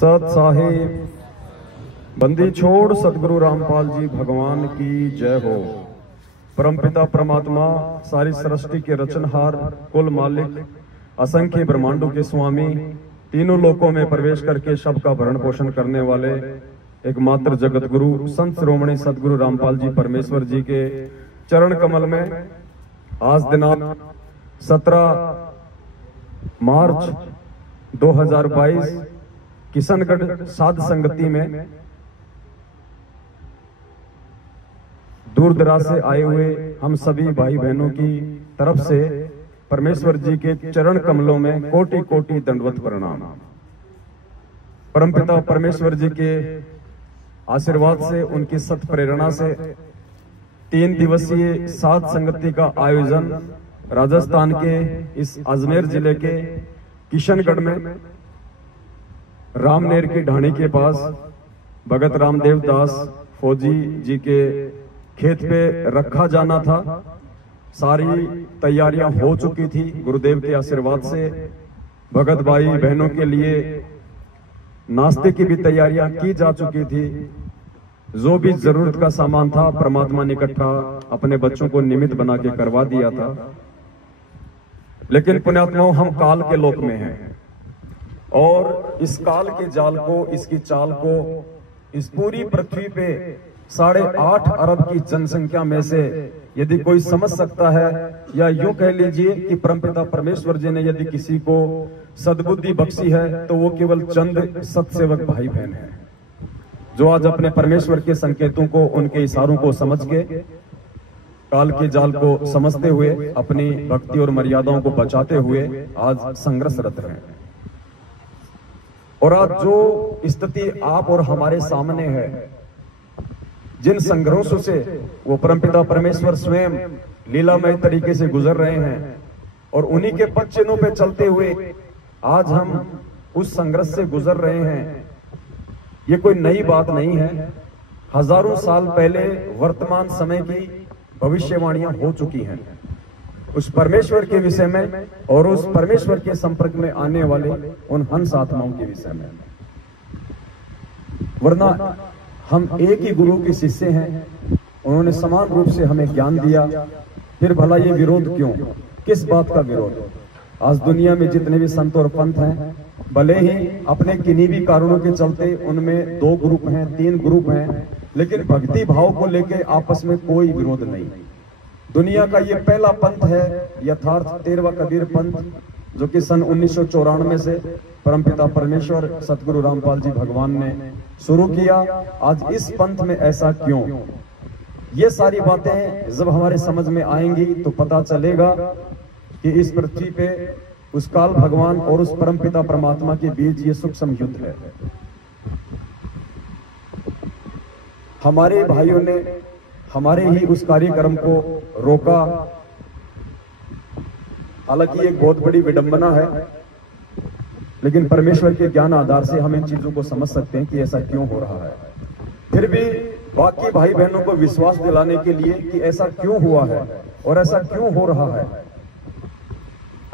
सत साहिब बंदी छोड़ सतगुरु रामपाल जी भगवान की जय हो। परमपिता परमात्मा सारी सृष्टि के रचनहार, कुल मालिक, असंख्य ब्रह्मांडों के स्वामी, तीनों लोकों में प्रवेश करके सबका भरण पोषण करने वाले एकमात्र जगत गुरु संत श्रोमणी सतगुरु रामपाल जी परमेश्वर जी के चरण कमल में आज दिनांक 17 मार्च 2022 किशनगढ़ साध संगति में दूर दराज से आए हुए हम सभी भाई बहनों की तरफ से परमेश्वर जी के चरण कमलों में कोटि कोटि दंडवत प्रणाम। परमपिता परमेश्वर जी के आशीर्वाद से, उनकी सत प्रेरणा से 3 दिवसीय साध संगति का आयोजन राजस्थान के इस अजमेर जिले के किशनगढ़ में रामनेर की ढाणी के पास भगत रामदेव दास फौजी जी के खेत पे रखा जाना था। सारी तैयारियां हो चुकी थी। गुरुदेव के आशीर्वाद से भगत भाई बहनों के लिए नाश्ते की भी तैयारियां की जा चुकी थी। जो भी जरूरत का सामान था परमात्मा ने इकट्ठा अपने बच्चों को निमित्त बना के करवा दिया था। लेकिन पुण्यात्माओं, हम काल के लोक में हैं और इस काल के जाल को, इसकी चाल को इस पूरी पृथ्वी पे 8.5 अरब की जनसंख्या में से यदि कोई समझ सकता है, या यूं कह लीजिए कि परमपिता परमेश्वर जी ने यदि किसी को सद्बुद्धि बख्शी है तो वो केवल चंद सत्सेवक भाई बहन हैं, जो आज अपने परमेश्वर के संकेतों को, उनके इशारों को समझ के, काल के जाल को समझते हुए अपनी भक्ति और मर्यादाओं को बचाते हुए आज संघर्षरत हैं। और आज जो स्थिति आप और हमारे सामने है, जिन संघर्षों से वो परमपिता परमेश्वर स्वयं लीलामय तरीके से गुजर रहे हैं और उन्हीं के पद चिन्हों पे चलते हुए आज हम उस संघर्ष से गुजर रहे हैं, ये कोई नई बात नहीं है। हजारों साल पहले वर्तमान समय की भविष्यवाणियां हो चुकी हैं उस परमेश्वर के विषय में और उस परमेश्वर के संपर्क में आने वाले उन हंस आत्माओं के विषय में। वरना हम एक ही गुरु के शिष्य हैं, उन्होंने समान रूप से हमें ज्ञान दिया, फिर भला ये विरोध क्यों, किस बात का विरोध। आज दुनिया में जितने भी संत और पंथ हैं, भले ही अपने किन्हीं भी कारणों के चलते उनमें 2 ग्रुप हैं, 3 ग्रुप हैं, लेकिन भक्ति भाव को लेकर आपस में कोई विरोध नहीं। दुनिया का ये पहला पंथ है यथार्थ 13वां कबीर पंथ, जो कि सन 1994 से परमपिता परमेश्वर सतगुरु रामपाल जी भगवान ने शुरू किया। आज इस पंथ में ऐसा क्यों, ये सारी बातें जब हमारे समझ में आएंगी तो पता चलेगा कि इस पृथ्वी पे उस काल भगवान और उस परमपिता परमात्मा के बीच ये सूक्ष्म युद्ध है। हमारे भाइयों ने हमारे ही उस कार्यक्रम को रोका। हालांकि एक बहुत बड़ी विडंबना है, लेकिन परमेश्वर के ज्ञान आधार से हम इन चीजों को समझ सकते हैं कि ऐसा क्यों हो रहा है। फिर भी बाकी भाई बहनों को विश्वास दिलाने के लिए कि ऐसा क्यों हुआ है और ऐसा क्यों हो रहा है,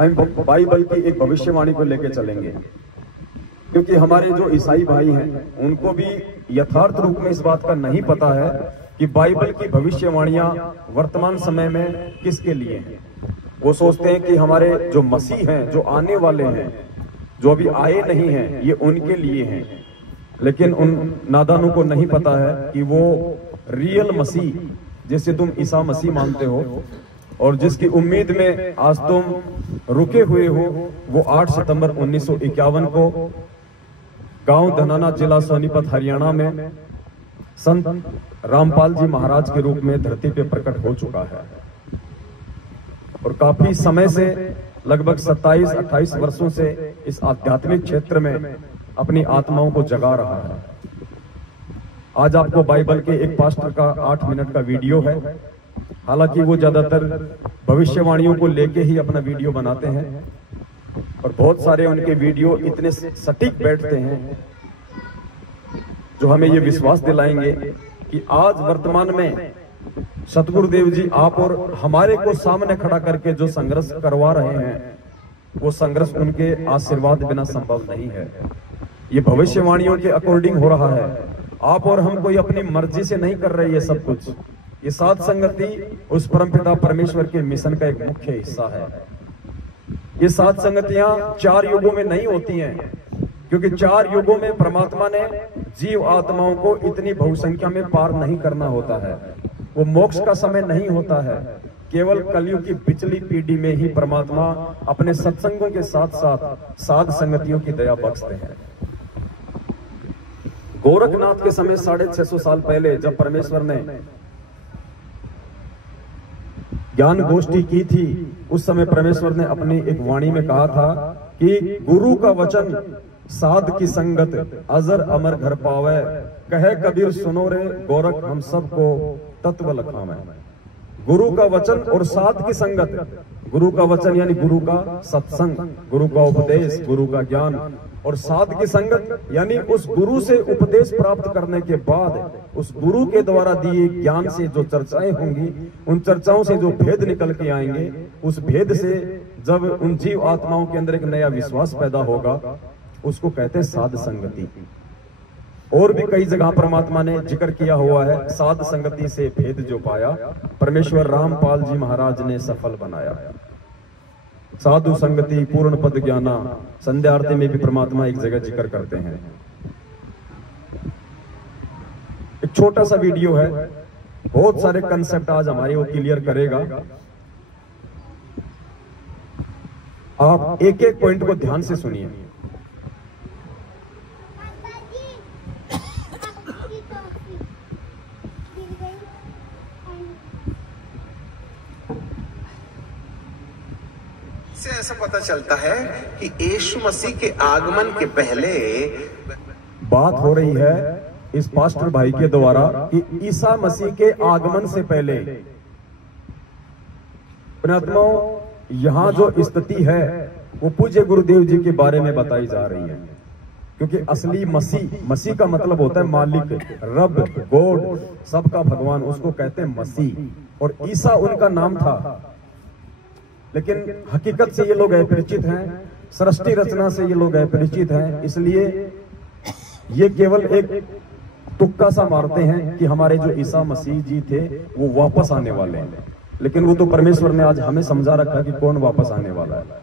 हम बाइबल की एक भविष्यवाणी को लेकर चलेंगे। क्योंकि हमारे जो ईसाई भाई हैं उनको भी यथार्थ रूप में इस बात का नहीं पता है कि बाइबल की भविष्यवाणियां वर्तमान समय में किसके लिए हैं। वो सोचते हैं कि हमारे जो मसीह हैं, जो आने वाले हैं, जो अभी आए नहीं हैं, ये उनके लिए हैं। लेकिन उन नादानों को नहीं पता है कि वो रियल मसीह, जिसे तुम ईसा मसीह मानते हो और जिसकी उम्मीद में आज तुम रुके हुए हो, वो 8 सितंबर 1951 को गांव धनाना, जिला सोनीपत, हरियाणा में संत रामपाल जी महाराज के रूप में धरती पे प्रकट हो चुका है। और काफी समय से, लगभग 27-28 वर्षों से इस आध्यात्मिक क्षेत्र में अपनी आत्माओं को जगा रहा है। आज आपको बाइबल के एक पास्टर का 8 मिनट का वीडियो है। हालांकि वो ज्यादातर भविष्यवाणियों को लेके ही अपना वीडियो बनाते हैं और बहुत सारे उनके वीडियो इतने सटीक बैठते हैं जो हमें ये विश्वास दिलाएंगे कि आज वर्तमान में सतगुरुदेव जी आप और हमारे को सामने खड़ा करके जो संघर्ष करवा रहे हैं, वो संघर्ष उनके आशीर्वाद बिना संभव नहीं है। ये भविष्यवाणियों के अकॉर्डिंग हो रहा है। आप और हम कोई अपनी मर्जी से नहीं कर रहे ये सब कुछ। ये साध संगति उस परमपिता परमेश्वर के मिशन का एक मुख्य हिस्सा है। ये साध संगतियां 4 युगों में नहीं होती हैं, क्योंकि 4 युगों में परमात्मा ने जीव आत्माओं को इतनी बहुसंख्या में पार नहीं करना होता है। वो मोक्ष का समय नहीं होता है। केवल कलयुग की पिछली पीढ़ी में ही परमात्मा अपने सत्संगों के साथ साथ साध संगतियों की दया बख्शते हैं। गोरखनाथ के समय 650 साल पहले जब परमेश्वर ने ज्ञान गोष्ठी की थी, उस समय परमेश्वर ने अपनी एक वाणी में कहा था कि गुरु का वचन साध की संगत अजर अमर घर पावे, कहे कबीर सुनो रे गोरख हम सबको तत्व लखावे। गुरु का वचन और साध की संगत, गुरु का वचन यानी गुरु का सत्संग, गुरु का उपदेश, गुरु का ज्ञान, और साध की संगत यानी उस गुरु से उपदेश प्राप्त करने के बाद उस गुरु के द्वारा दिए ज्ञान से जो चर्चाएं होंगी, उन चर्चाओं से जो भेद निकल के आएंगे, उस भेद से जब उन जीव आत्माओं के अंदर एक नया विश्वास पैदा होगा, उसको कहते हैं साध संगति। और भी कई जगह परमात्मा ने जिक्र किया हुआ है, साध संगति से भेद जो पाया परमेश्वर रामपाल जी महाराज ने सफल बनाया। साधु संगति पूर्ण पद ज्ञाना, संध्या आरती में भी परमात्मा एक जगह जिक्र करते हैं। एक छोटा सा वीडियो है, बहुत सारे कंसेप्ट आज हमारे वो क्लियर करेगा। आप एक एक पॉइंट को ध्यान से सुनिए। ऐसा पता चलता है कि यीशु मसीह के आगमन के पहले बात हो रही है इस पास्टर भाई के द्वारा कि ईसा मसीह के आगमन से पहले पुण्यात्माओं यहां जो स्थिति है वो पूज्य गुरुदेव जी के बारे में बताई जा रही है। क्योंकि असली मसीह का मतलब होता है मालिक, रब, गॉड, सबका भगवान, उसको कहते हैं मसीह, और ईसा उनका नाम था। लेकिन हकीकत से ये लोग अपरिचित हैं, सृष्टि रचना से ये लोग अपरिचित हैं, इसलिए ये केवल एक तुक्का सा मारते हैं कि हमारे जो ईसा मसीह जी थे वो वापस आने वाले हैं। लेकिन वो तो परमेश्वर ने आज हमें समझा रखा कि कौन वापस आने वाला है।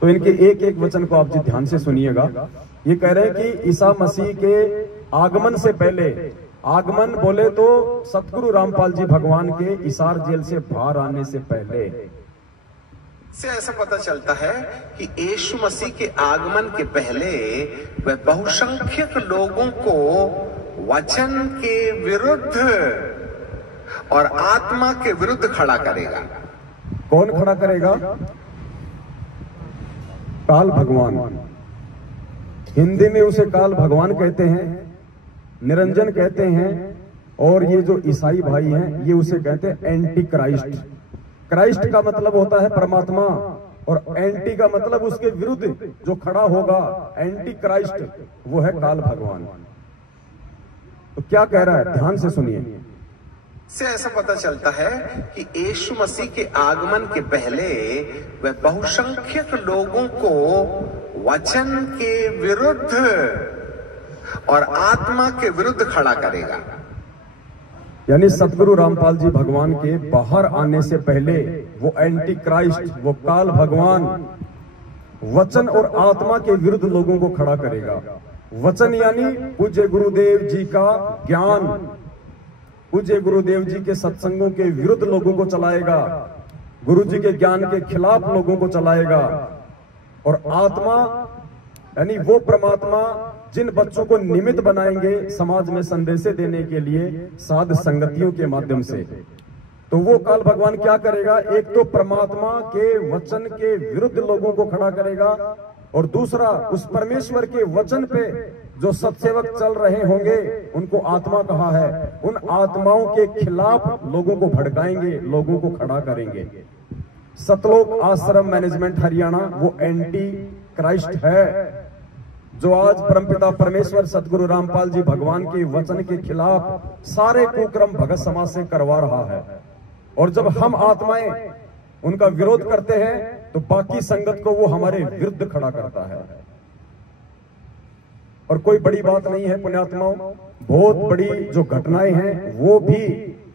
तो इनके एक एक वचन को आप जी ध्यान से सुनिएगा। ये कह रहे हैं कि ईसा मसीह के आगमन से पहले, आगमन बोले तो सतगुरु रामपाल जी भगवान के इसार जेल से बाहर आने से पहले से ऐसा पता चलता है कि यीशु मसीह के आगमन के पहले वह बहुसंख्यक लोगों को वचन के विरुद्ध और आत्मा के विरुद्ध खड़ा करेगा। कौन खड़ा करेगा? काल भगवान। हिंदी में उसे काल भगवान कहते हैं, निरंजन कहते हैं, और ये जो ईसाई भाई हैं ये उसे कहते हैं एंटी क्राइस्ट। क्राइस्ट का मतलब होता है परमात्मा, और एंटी का मतलब उसके विरुद्ध जो खड़ा होगा, एंटी क्राइस्ट, वो है काल भगवान। तो क्या कह रहा है, ध्यान से सुनिए। से ऐसा पता चलता है कि यीशु मसीह के आगमन के पहले वह बहुसंख्यक लोगों को वचन के विरुद्ध और आत्मा के विरुद्ध खड़ा करेगा। यानी सतगुरु रामपाल जी भगवान के बाहर आने से पहले वो एंटी क्राइस्ट, वो काल भगवान वचन और आत्मा के विरुद्ध लोगों को खड़ा करेगा। वचन यानी पूज्य गुरुदेव जी का ज्ञान, पूज्य गुरुदेव जी के सत्संगों के विरुद्ध लोगों को चलाएगा, गुरु जी के ज्ञान के खिलाफ लोगों को चलाएगा। और आत्मा यानी वो परमात्मा जिन बच्चों को निमित्त बनाएंगे समाज में संदेश देने के लिए साध संगतियों के माध्यम से। तो वो काल भगवान क्या करेगा, एक तो परमात्मा के वचन के विरुद्ध लोगों को खड़ा करेगा, और दूसरा उस परमेश्वर के वचन पे जो सत्सेवक चल रहे होंगे उनको आत्मा कहा है, उन आत्माओं के खिलाफ लोगों को भड़काएंगे, लोगों को खड़ा करेंगे। सतलोक आश्रम मैनेजमेंट हरियाणा वो एंटी क्राइस्ट है, जो आज परमपिता परमेश्वर सतगुरु रामपाल जी भगवान के वचन के खिलाफ सारे कुक्रम भगत समाज से करवा रहा है। और जब हम आत्माएं उनका विरोध करते हैं तो बाकी संगत को वो हमारे विरुद्ध खड़ा करता है। और कोई बड़ी बात नहीं है पुण्यात्माओं, बहुत बड़ी जो घटनाएं हैं वो भी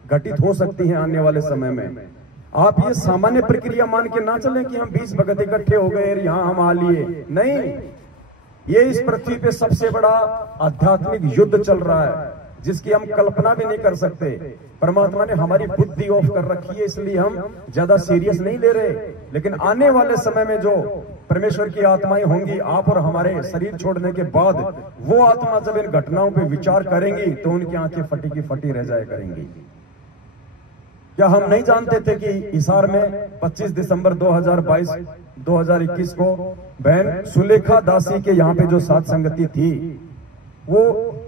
घटित हो सकती हैं आने वाले समय में। आप ये सामान्य प्रक्रिया मान के ना चलें कि हम 20 भगत इकट्ठे हो गए और यहां हम आ लिए, नहीं, ये इस पृथ्वी पे सबसे बड़ा आध्यात्मिक युद्ध चल रहा है जिसकी हम कल्पना भी नहीं कर सकते। परमात्मा ने हमारी बुद्धि ऑफ कर रखी है, इसलिए हम ज्यादा सीरियस नहीं ले रहे। लेकिन आने वाले समय में जो परमेश्वर की आत्माएं होंगी, आप और हमारे शरीर छोड़ने के बाद, वो आत्मा जब इन घटनाओं पे विचार करेंगी तो उनकी आंखें फटी की फटी रह जाया करेंगी। क्या हम नहीं जानते थे कि हिसार में 25 दिसंबर 2021 को बहन सुलेखा दासी के यहाँ पे जो सात संगति थी, वो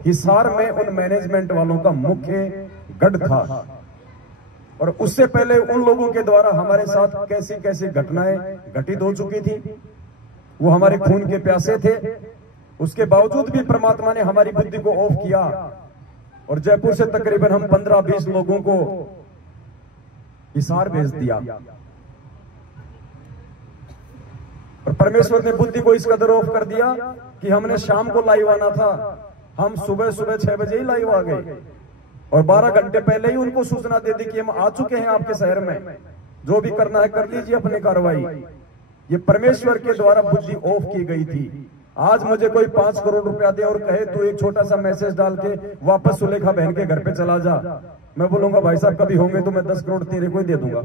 हिसार में उन मैनेजमेंट वालों का मुख्य गढ़ था। और उससे पहले उन लोगों के द्वारा हमारे साथ कैसी कैसी घटनाएं घटित हो चुकी थी। वो हमारे खून के प्यासे थे, उसके बावजूद भी परमात्मा ने हमारी बुद्धि को ऑफ किया और जयपुर से तकरीबन हम 15-20 लोगों को हिसार भेज दिया। और परमेश्वर ने बुद्धि को इस कदर ऑफ कर दिया कि हमने शाम को लाइव आना था, हम सुबह 6 बजे ही लाइव आ गए और 12 घंटे पहले ही उनको सूचना दे दी कि हम आ चुके हैं आपके शहर में, जो भी करना है कर लीजिए अपनी कार्रवाई। ये परमेश्वर के द्वारा बुद्धि ऑफ की गई थी। आज मुझे कोई 5 करोड़ रुपया दे और कहे तू एक छोटा सा मैसेज डाल के वापस सुलेखा बहन के घर पे चला जा, मैं बोलूंगा भाई साहब कभी होंगे तो मैं 10 करोड़ तेरे को ही दे दूंगा।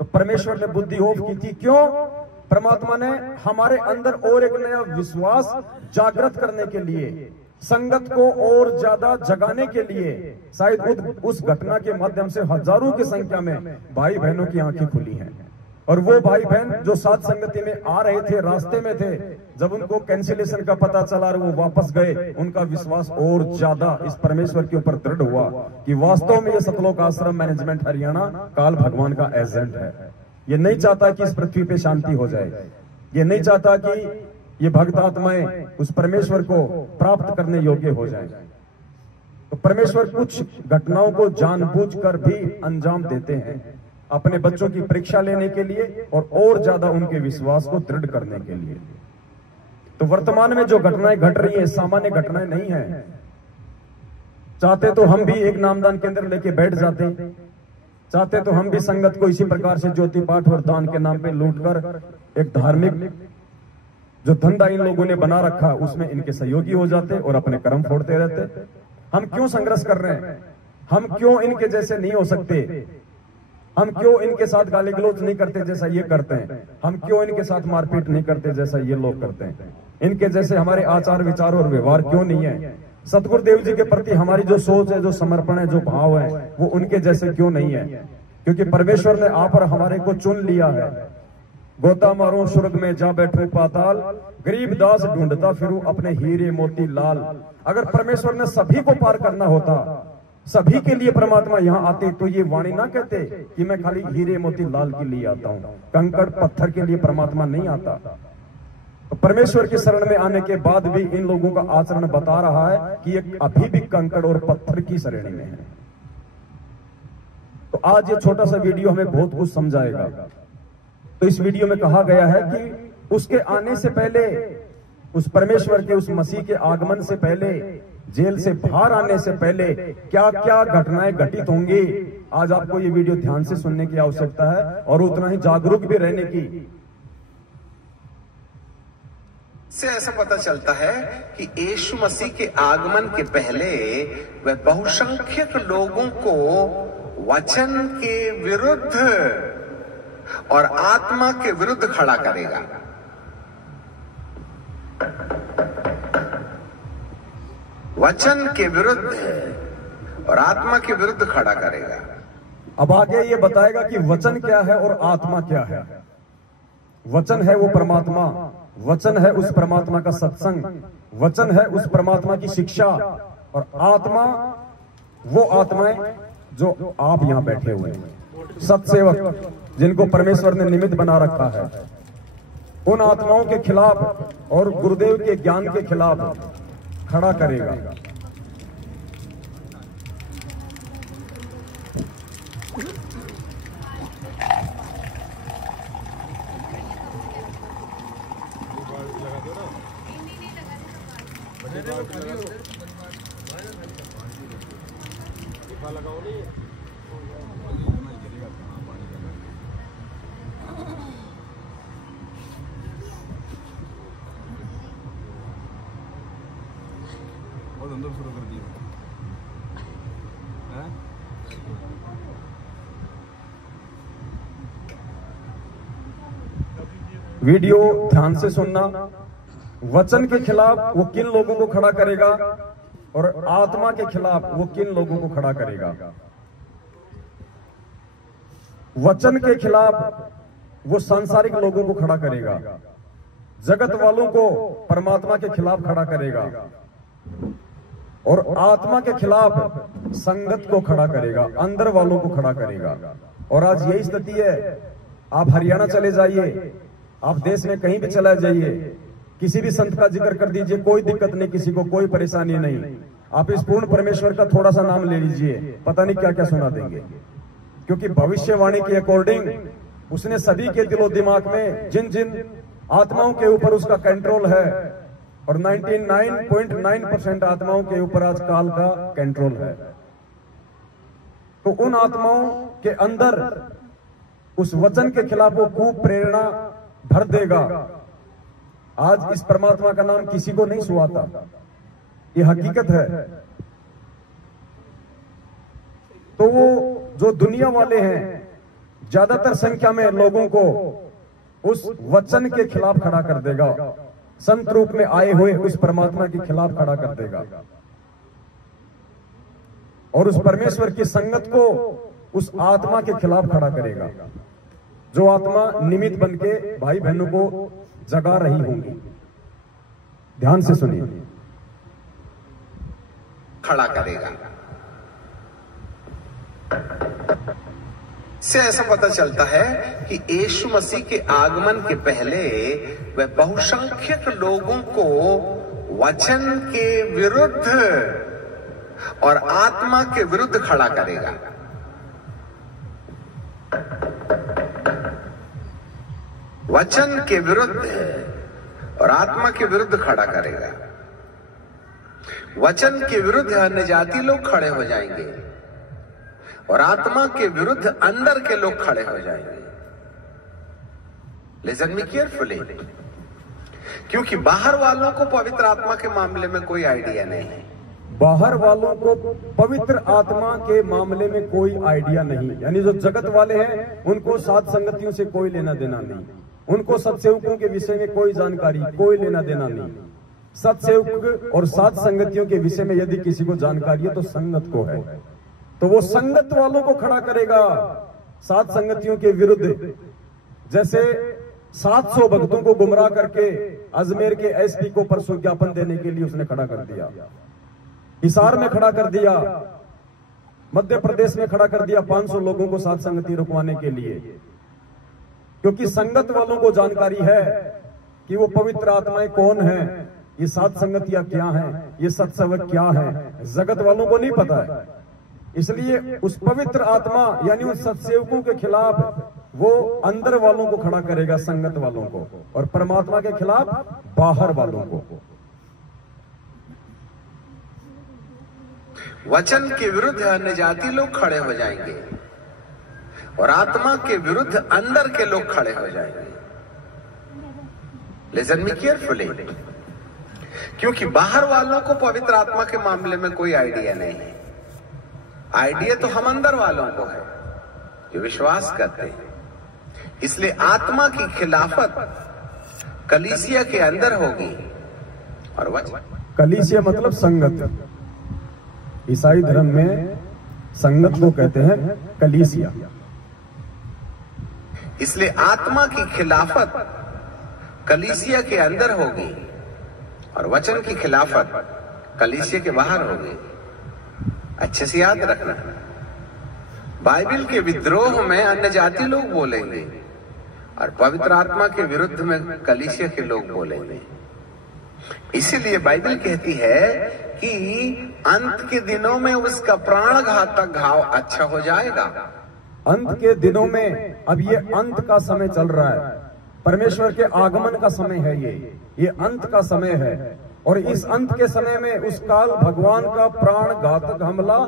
तो परमेश्वर ने बुद्धि ऑफ की थी। क्यों? परमात्मा ने हमारे अंदर और एक नया विश्वास जागृत करने के लिए, संगत को और ज्यादा जगाने के लिए। शायद उस घटना के माध्यम से हजारों की संख्या में भाई बहनों की आंखें खुली हैं। और वो भाई बहन जो साथ संगति में आ रहे थे, रास्ते में थे, जब उनको कैंसिलेशन का पता चला और वो वापस गए, उनका विश्वास और ज्यादा इस परमेश्वर के ऊपर दृढ़ हुआ कि वास्तव में ये सतलोक आश्रम मैनेजमेंट हरियाणा काल भगवान का एजेंट है। ये नहीं चाहता कि इस पृथ्वी पे शांति हो जाए, ये नहीं चाहता कि ये भक्त आत्माएं उस परमेश्वर को प्राप्त करने योग्य हो जाए। तो परमेश्वर कुछ घटनाओं को जानबूझकर भी अंजाम देते हैं अपने बच्चों की परीक्षा लेने के लिए और ज्यादा उनके विश्वास को दृढ़ करने के लिए। तो वर्तमान में जो घटनाएं घट रही है सामान्य घटनाएं नहीं है। चाहते तो हम भी एक नामदान केंद्र लेके बैठ जाते, चाहते तो हम भी संगत को इसी प्रकार से ज्योति पाठ और दान के नाम पे लूटकर एक धार्मिक जो धंधा इन लोगों ने बना रखा उसमें इनके सहयोगी हो जाते और अपने कर्म फोड़ते रहते। हम क्यों संघर्ष कर रहे हैं? हम क्यों इनके जैसे नहीं हो सकते? हम क्यों इनके साथ गाली गलौज नहीं करते जैसा ये करते हैं? हम क्यों इनके साथ मारपीट नहीं करते जैसा ये लोग करते हैं? इनके जैसे हमारे आचार विचार और व्यवहार क्यों नहीं है? सतगुरुदेव जी के प्रति हमारी जो सोच है, जो समर्पण है, जो भाव है, वो उनके जैसे क्यों नहीं है? क्योंकि परमेश्वर ने आप और हमारे को चुन लिया है। गोता मारो स्वर्ग में जा बैठू पाताल, गरीब दास ढूंढता फिरूं अपने हीरे मोती लाल। अगर परमेश्वर ने सभी को पार करना होता, सभी के लिए परमात्मा यहाँ आते, तो ये वाणी ना कहते कि मैं खाली हीरे मोती लाल के लिए आता हूँ, कंकड़ पत्थर के लिए परमात्मा नहीं आता। तो परमेश्वर के शरण में आने के बाद भी इन लोगों का आचरण बता रहा है कि ये अभी भी कंकड़ और पत्थर की श्रेणी में है। तो आज ये छोटा सा वीडियो हमें बहुत कुछ समझाएगा। तो इस वीडियो में कहा गया है कि उसके आने से पहले, उस परमेश्वर के उस मसीह के आगमन से पहले, जेल से बाहर आने से पहले क्या क्या घटनाएं घटित होंगी। आज आपको ये वीडियो ध्यान से सुनने की आवश्यकता है और उतना ही जागरूक भी रहने की। से ऐसा पता चलता है कि यीशु मसीह के आगमन के पहले वह बहुसंख्यक लोगों को वचन के विरुद्ध और आत्मा के विरुद्ध खड़ा करेगा। वचन के विरुद्ध और आत्मा के विरुद्ध खड़ा करेगा। अब आगे ये बताएगा कि वचन क्या है और आत्मा क्या है। वचन है वो परमात्मा, वचन है उस परमात्मा का सत्संग, वचन है उस परमात्मा की शिक्षा, और आत्मा वो आत्माएं जो आप यहां बैठे हुए हैं, सत्सेवक जिनको परमेश्वर ने निमित्त बना रखा है, उन आत्माओं के खिलाफ और गुरुदेव के ज्ञान के खिलाफ खड़ा करेगा। अंदर शुरू कर दिया है? वीडियो ध्यान से सुनना। वचन के खिलाफ वो किन लोगों को खड़ा करेगा और आत्मा के खिलाफ वो किन लोगों को खड़ा करेगा। वचन के खिलाफ वो सांसारिक लोगों को खड़ा करेगा, जगत वालों को परमात्मा के खिलाफ खड़ा करेगा, और आत्मा के खिलाफ संगत को खड़ा करेगा, अंदर वालों को खड़ा करेगा। और आज यही स्थिति है। आप हरियाणा चले जाइए, आप देश में कहीं भी चला जाइए, किसी भी संत का जिक्र कर दीजिए, कोई दिक्कत नहीं, किसी को कोई परेशानी नहीं। आप इस पूर्ण परमेश्वर का थोड़ा सा नाम ले लीजिए, पता नहीं क्या क्या सुना देंगे। क्योंकि भविष्यवाणी के अकॉर्डिंग उसने सभी के दिलो दिमाग में जिन जिन आत्माओं के ऊपर उसका कंट्रोल है, और 99.9% आत्माओं के ऊपर आज काल का कंट्रोल है, तो उन आत्माओं के अंदर उस वचन के खिलाफ वो खूब प्रेरणा भर देगा। आज इस परमात्मा का नाम किसी को नहीं सुहाता, ये हकीकत है। तो वो जो दुनिया वाले हैं, ज्यादातर संख्या में लोगों को उस वचन के खिलाफ खड़ा कर देगा, संत रूप में आए हुए उस परमात्मा के खिलाफ खड़ा कर देगा, और उस परमेश्वर की संगत को उस आत्मा के खिलाफ खड़ा करेगा, जो आत्मा निमित्त बनके भाई बहनों को जगा रही होंगी। ध्यान से सुनिए। खड़ा करेगा। से ऐसा पता चलता है कि यीशु मसीह के आगमन के पहले वह बहुसंख्यक लोगों को वचन के विरुद्ध और आत्मा के विरुद्ध खड़ा करेगा। वचन के विरुद्ध और आत्मा के विरुद्ध खड़ा करेगा। वचन के विरुद्ध अन्य जाति लोग खड़े हो जाएंगे, और आत्मा के विरुद्ध अंदर के लोग खड़े हो जाएंगे। लिसन मी केयरफुली, क्योंकि बाहर वालों को पवित्र आत्मा के मामले में कोई आइडिया नहीं है। बाहर वालों को पवित्र आत्मा के मामले में कोई आइडिया नहीं, यानी जो जगत वाले हैं उनको सात संगतियों से कोई लेना देना नहीं, उनको सत्सेवकों के विषय में कोई जानकारी, कोई लेना देना नहीं। सत्सेवक और सात संगतियों के विषय में यदि किसी को जानकारी है तो संगत को है, तो वो संगत वालों को खड़ा करेगा सात संगतियों के विरुद्ध। जैसे 700 भक्तों को गुमराह करके अजमेर के एसपी को परसों ज्ञापन देने के लिए उसने खड़ा कर दिया, हिसार में खड़ा कर दिया, मध्य प्रदेश में खड़ा कर दिया 500 लोगों को सात संगति रुकवाने के लिए, क्योंकि संगत वालों को जानकारी है कि वो पवित्र आत्माएं कौन हैं, ये सात संगतियां क्या हैं, ये सत्सेवक क्या हैं, जगत वालों को नहीं पता है। इसलिए उस पवित्र आत्मा यानी उन सत्सेवकों के खिलाफ वो अंदर वालों को खड़ा करेगा, संगत वालों को, और परमात्मा के खिलाफ बाहर वालों को। वचन के विरुद्ध अन्य जाति लोग खड़े हो जाएंगे, और आत्मा के विरुद्ध अंदर के लोग खड़े हो जाएंगे। लिसन मी केयरफुली, क्योंकि बाहर वालों को पवित्र आत्मा के मामले में कोई आइडिया नहीं है। आइडिया तो हम अंदर वालों को है जो विश्वास करते हैं। इसलिए आत्मा की खिलाफत कलीसिया के अंदर होगी, और कलीसिया मतलब संगत। ईसाई धर्म में संगत को कहते हैं कलीसिया। इसलिए आत्मा की खिलाफत कलीसिया के अंदर होगी, और वचन की खिलाफत कलीसिया के बाहर होगी। अच्छे से याद रखना, बाइबल के विद्रोह में अन्य जाति लोग बोलेंगे, और पवित्र आत्मा के विरुद्ध में कलीसिया के लोग बोलेंगे। इसीलिए बाइबल कहती है कि अंत के दिनों में उसका प्राण घातक घाव अच्छा हो जाएगा। अंत के दिनों में, अब ये अंत का समय चल रहा है, परमेश्वर के आगमन का समय है, ये अंत का समय है। और इस अंत के समय में उस काल भगवान का प्राण घातक हमला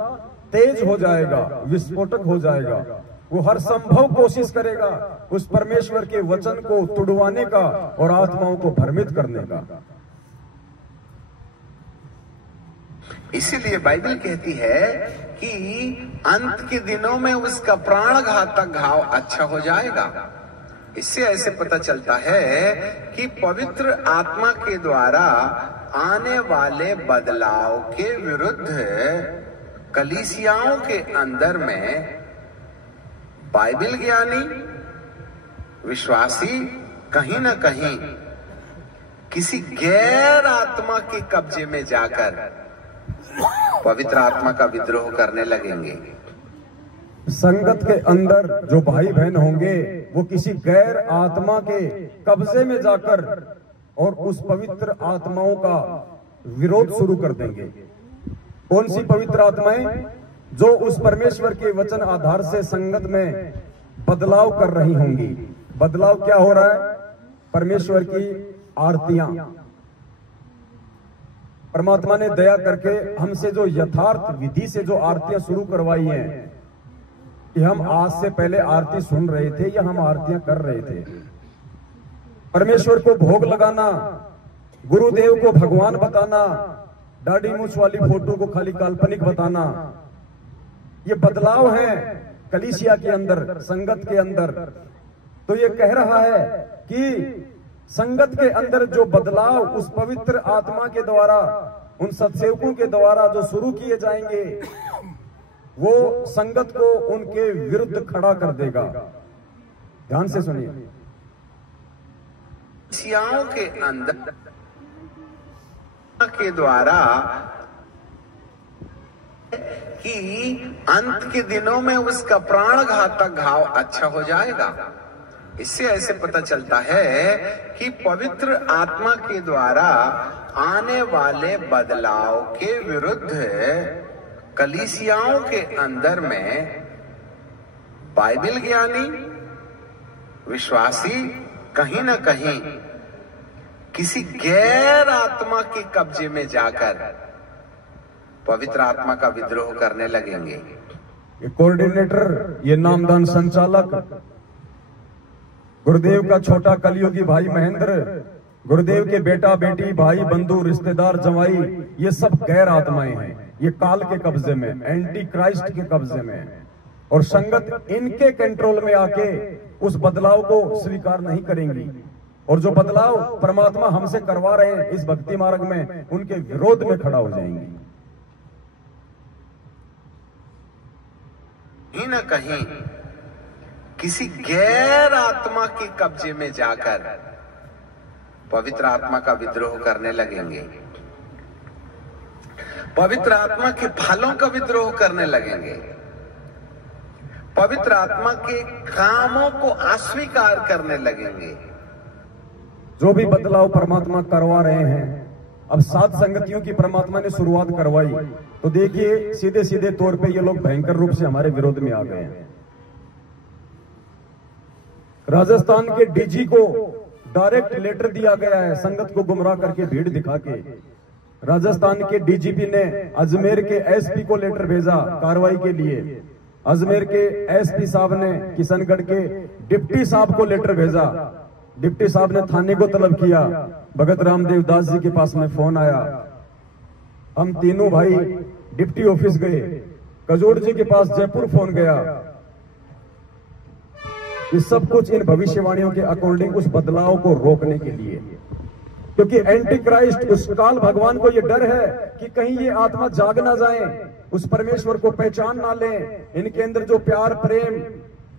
तेज हो जाएगा, विस्फोटक हो जाएगा। वो हर संभव कोशिश करेगा उस परमेश्वर के वचन को तुड़वाने का और आत्माओं को भ्रमित करने का। इसीलिए बाइबल कहती है कि अंत के दिनों में उसका प्राण घातक घाव अच्छा हो जाएगा। इससे ऐसे पता चलता है कि पवित्र आत्मा के द्वारा आने वाले बदलाव के विरुद्ध कलीसियाओं के अंदर में बाइबल ज्ञानी विश्वासी कहीं ना कहीं किसी गैर आत्मा के कब्जे में जाकर पवित्र आत्मा का विद्रोह करने लगेंगे। संगत के अंदर जो भाई बहन होंगे वो किसी गैर आत्मा के कब्जे में जाकर और उस पवित्र आत्माओं का विरोध शुरू कर देंगे। कौन सी पवित्र आत्माएं? जो उस परमेश्वर के वचन आधार से संगत में बदलाव कर रही होंगी। बदलाव क्या हो रहा है? परमेश्वर की आरतियां। परमात्मा ने दया करके हमसे जो यथार्थ विधि से जो आरतियां शुरू करवाई हैं कि हम आज से पहले आरती सुन रहे थे या हम आरतियां कर रहे थे। परमेश्वर को भोग लगाना, गुरुदेव को भगवान बताना, दाढ़ी मूछ वाली फोटो को खाली काल्पनिक बताना, ये बदलाव है कलीसिया के अंदर, संगत के अंदर। तो ये कह रहा है कि संगत के अंदर जो बदलाव उस पवित्र आत्मा के द्वारा, उन सत्सेवकों के द्वारा जो शुरू किए जाएंगे, वो संगत को उनके विरुद्ध खड़ा कर देगा। ध्यान से सुनिए। कलीसियाओं के अंदर के द्वारा कि अंत के दिनों में उसका प्राण घातक घाव अच्छा हो जाएगा। इससे ऐसे पता चलता है कि पवित्र आत्मा के द्वारा आने वाले बदलाव के विरुद्ध कलीसियाओं के अंदर में बाइबल ज्ञानी विश्वासी कहीं ना कहीं किसी गैर आत्मा के कब्जे में जाकर पवित्र आत्मा का विद्रोह करने लगेंगे। ये कोऑर्डिनेटर, ये नामदान संचालक, गुरुदेव का छोटा कलयुगी भाई महेंद्र, गुरुदेव के बेटा बेटी, भाई बंधु, रिश्तेदार, जवाई, ये सब गैर आत्माएं हैं। ये काल के कब्जे में, एंटी क्राइस्ट के कब्जे में, और संगत इनके कंट्रोल में आके उस बदलाव को स्वीकार नहीं करेंगी। और जो बदलाव परमात्मा हमसे करवा रहे हैं इस भक्ति मार्ग में, उनके विरोध में खड़ा हो जाएंगी। कहीं ना कहीं किसी गैर आत्मा के कब्जे में जाकर पवित्र आत्मा का विद्रोह करने लगेंगे। पवित्र आत्मा के फलों का विद्रोह करने लगेंगे। पवित्र आत्मा के कामों को अस्वीकार करने लगेंगे। जो भी बदलाव परमात्मा करवा रहे हैं, अब 7 संगतियों की परमात्मा ने शुरुआत करवाई, तो देखिए सीधे सीधे तौर पे ये लोग भयंकर रूप से हमारे विरोध में आ गए हैं। राजस्थान के डीजी को डायरेक्ट लेटर दिया गया है संगत को गुमराह करके भीड़ दिखा के। राजस्थान के डीजीपी ने अजमेर के एसपी को लेटर भेजा कार्रवाई के लिए। अजमेर के एसपी साहब ने किशनगढ़ के डिप्टी साहब को लेटर भेजा। डिप्टी साहब ने थाने को तलब किया। भगत रामदेव दास जी के पास में फोन आया। हम तीनों भाई डिप्टी ऑफिस गए। कजोड़ जी के पास जयपुर फोन गया। ये सब कुछ इन भविष्यवाणियों के अकॉर्डिंग उस बदलाव को रोकने के लिए, क्योंकि एंटी क्राइस्ट, उस काल भगवान को ये डर है कि कहीं ये आत्मा जाग ना जाए, उस परमेश्वर को पहचान ना लें। इनके अंदर जो प्यार, प्रेम,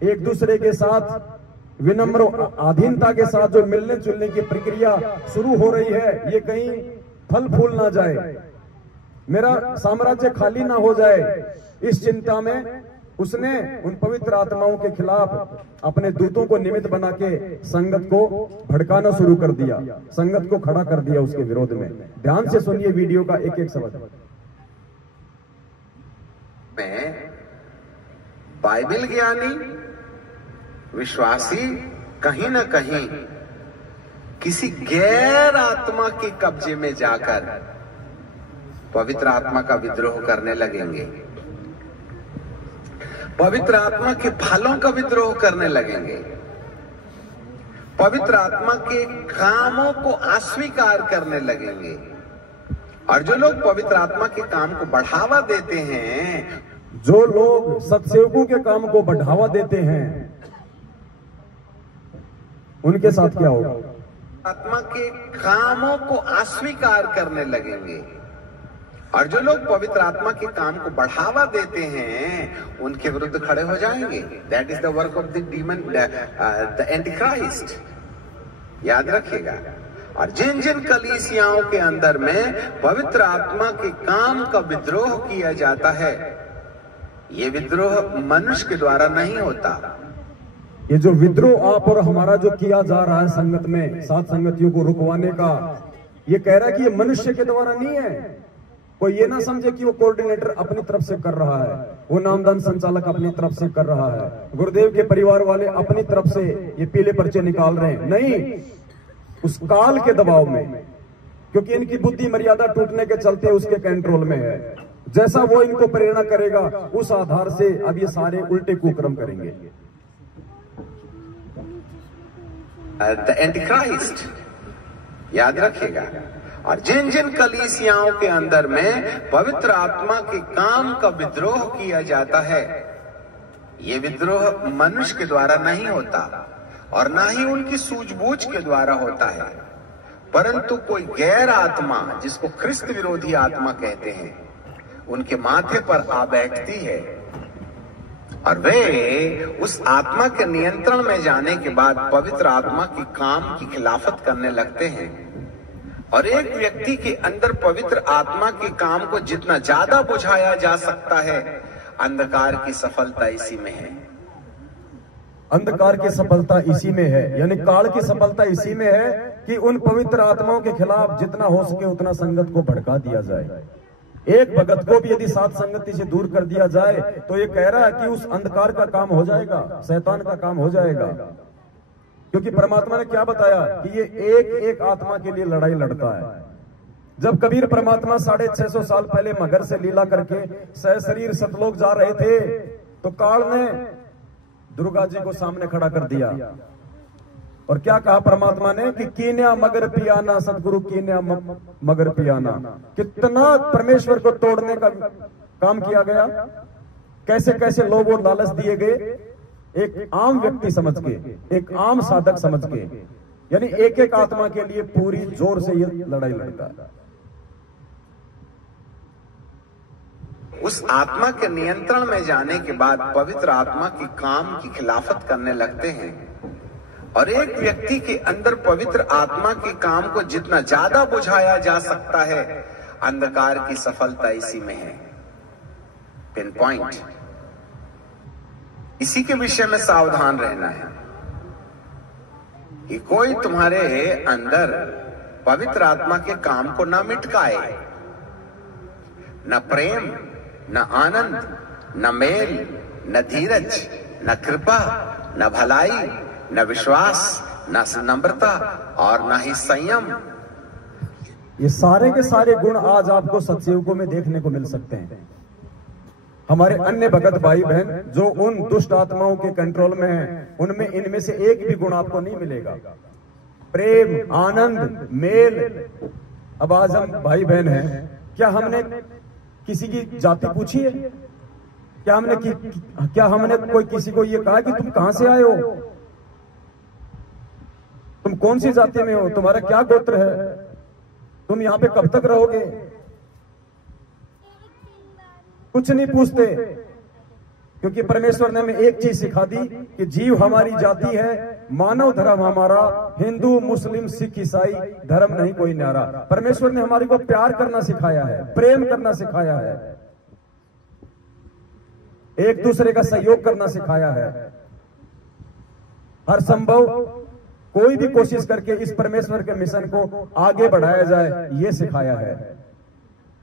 एक दूसरे के साथ विनम्र अधीनता के साथ जो मिलने जुलने की प्रक्रिया शुरू हो रही है, ये कहीं फल फूल ना जाए, मेरा साम्राज्य खाली ना हो जाए। इस चिंता में उसने उन पवित्र आत्माओं के खिलाफ अपने दूतों को निमित्त बना के संगत को भड़काना शुरू कर दिया, संगत को खड़ा कर दिया उसके विरोध में। ध्यान से सुनिए वीडियो का एक एक शब्द। में बाइबल ज्ञानी विश्वासी कहीं ना कहीं किसी गैर आत्मा के कब्जे में जाकर पवित्र आत्मा का विद्रोह करने लगेंगे, पवित्र आत्मा के फलों का विद्रोह करने लगेंगे, पवित्र आत्मा के कामों को अस्वीकार करने लगेंगे। और जो लोग पवित्र आत्मा के काम को बढ़ावा देते हैं, जो लोग सत्सेवकों के काम को बढ़ावा देते हैं, उनके साथ क्या होगा? आत्मा के कामों को अस्वीकार करने लगेंगे। और जो लोग पवित्र आत्मा के काम को बढ़ावा देते हैं, उनके विरुद्ध खड़े हो जाएंगे। That is the work of the demon, the Antichrist. याद रखिएगा। और जिन जिन कलीसियाओं के अंदर में पवित्र आत्मा के काम का विद्रोह किया जाता है, ये विद्रोह मनुष्य के द्वारा नहीं होता। ये जो विद्रोह आप और हमारा जो किया जा रहा है संगत में, साथ संगतियों को रुकवाने का, ये कह रहा है कि ये मनुष्य के द्वारा नहीं है। कोई ये ना समझे कि वो कोऑर्डिनेटर अपनी तरफ से कर रहा है, वो नामदान संचालक अपनी तरफ से कर रहा है, गुरुदेव के परिवार वाले अपनी तरफ से ये पीले पर्चे निकाल रहे हैं। नहीं, उस काल के दबाव में, क्योंकि इनकी बुद्धि मर्यादा टूटने के चलते उसके कंट्रोल में है। जैसा वो इनको प्रेरणा करेगा, उस आधार से अब ये सारे उल्टे कुक्रम करेंगे। द एंटीक्राइस्ट, याद रखिएगा। और जिन जिन कलीसियाओं के अंदर में पवित्र आत्मा के काम का विद्रोह किया जाता है, ये विद्रोह मनुष्य के द्वारा नहीं होता और ना ही उनकी सूझबूझ के द्वारा होता है, परंतु कोई गैर आत्मा, जिसको ख्रिस्त विरोधी आत्मा कहते हैं, उनके माथे पर आ बैठती है और वे उस आत्मा के नियंत्रण में जाने के बाद पवित्र आत्मा के काम की खिलाफत करने लगते हैं। और एक व्यक्ति के अंदर पवित्र आत्मा के काम को जितना ज्यादा बुझाया जा सकता है, अंधकार की सफलता इसी में है। अंधकार की सफलता इसी में है, यानी काल की सफलता इसी में है कि उन पवित्र आत्माओं के खिलाफ जितना हो सके उतना संगत को भड़का दिया जाए। एक भगत को भी यदि साथ संगति से दूर कर दिया जाए तो ये कह रहा है कि उस अंधकार का काम हो जाएगा, शैतान का काम हो जाएगा। क्योंकि परमात्मा ने क्या बताया कि ये एक एक आत्मा के लिए लड़ाई लड़ता है। जब कबीर परमात्मा 650 साल पहले मगर से लीला करके सहशरीर सतलोक जा रहे थे, तो काल ने दुर्गा जी को सामने खड़ा कर दिया और क्या कहा परमात्मा ने कि कीन्या मगर पियाना, सतगुरु कीन्या मगर पियाना। कितना परमेश्वर को तोड़ने का काम किया गया, कैसे कैसे लोग और लालच दिए गए, एक आम व्यक्ति समझ के, एक आम साधक समझ के, यानी एक एक आत्मा के लिए पूरी जोर से ये लड़ाई लड़ता है। उस आत्मा के नियंत्रण में जाने के बाद पवित्र आत्मा के काम की खिलाफत करने लगते हैं। और एक व्यक्ति के अंदर पवित्र आत्मा के काम को जितना ज्यादा बुझाया जा सकता है, अंधकार की सफलता इसी में है। Pin point. इसी के विषय में सावधान रहना है कि कोई तुम्हारे अंदर पवित्र आत्मा के काम को न मिटकाए, न प्रेम, न आनंद, न मेल, न धीरज, न कृपा, न भलाई, न विश्वास, न नम्रता और न ही संयम। ये सारे के सारे गुण आज आपको सत्सेवकों में देखने को मिल सकते हैं। हमारे अन्य भगत भाई बहन जो उन दुष्ट आत्माओं के कंट्रोल में हैं, उनमें इनमें से एक भी गुण आपको नहीं मिलेगा। प्रेम, आनंद, मेल। अब आज हम भाई बहन हैं, क्या हमने किसी की जाति पूछी है? क्या हमने कोई किसी को ये कहा कि तुम कहां से आए हो, तुम कौन सी जाति में हो, तुम्हारा क्या गोत्र है, तुम यहां पे कब तक रहोगे? कुछ नहीं पूछते, क्योंकि परमेश्वर ने हमें एक चीज सिखा दी कि जीव हमारी जाति है, मानव धर्म हमारा, हिंदू मुस्लिम सिख ईसाई धर्म नहीं कोई न्यारा। परमेश्वर ने हमारी को प्यार करना सिखाया है, प्रेम करना सिखाया है, एक दूसरे का सहयोग करना सिखाया है। हर संभव कोई भी कोशिश करके इस परमेश्वर के मिशन को आगे बढ़ाया जाए, ये सिखाया है।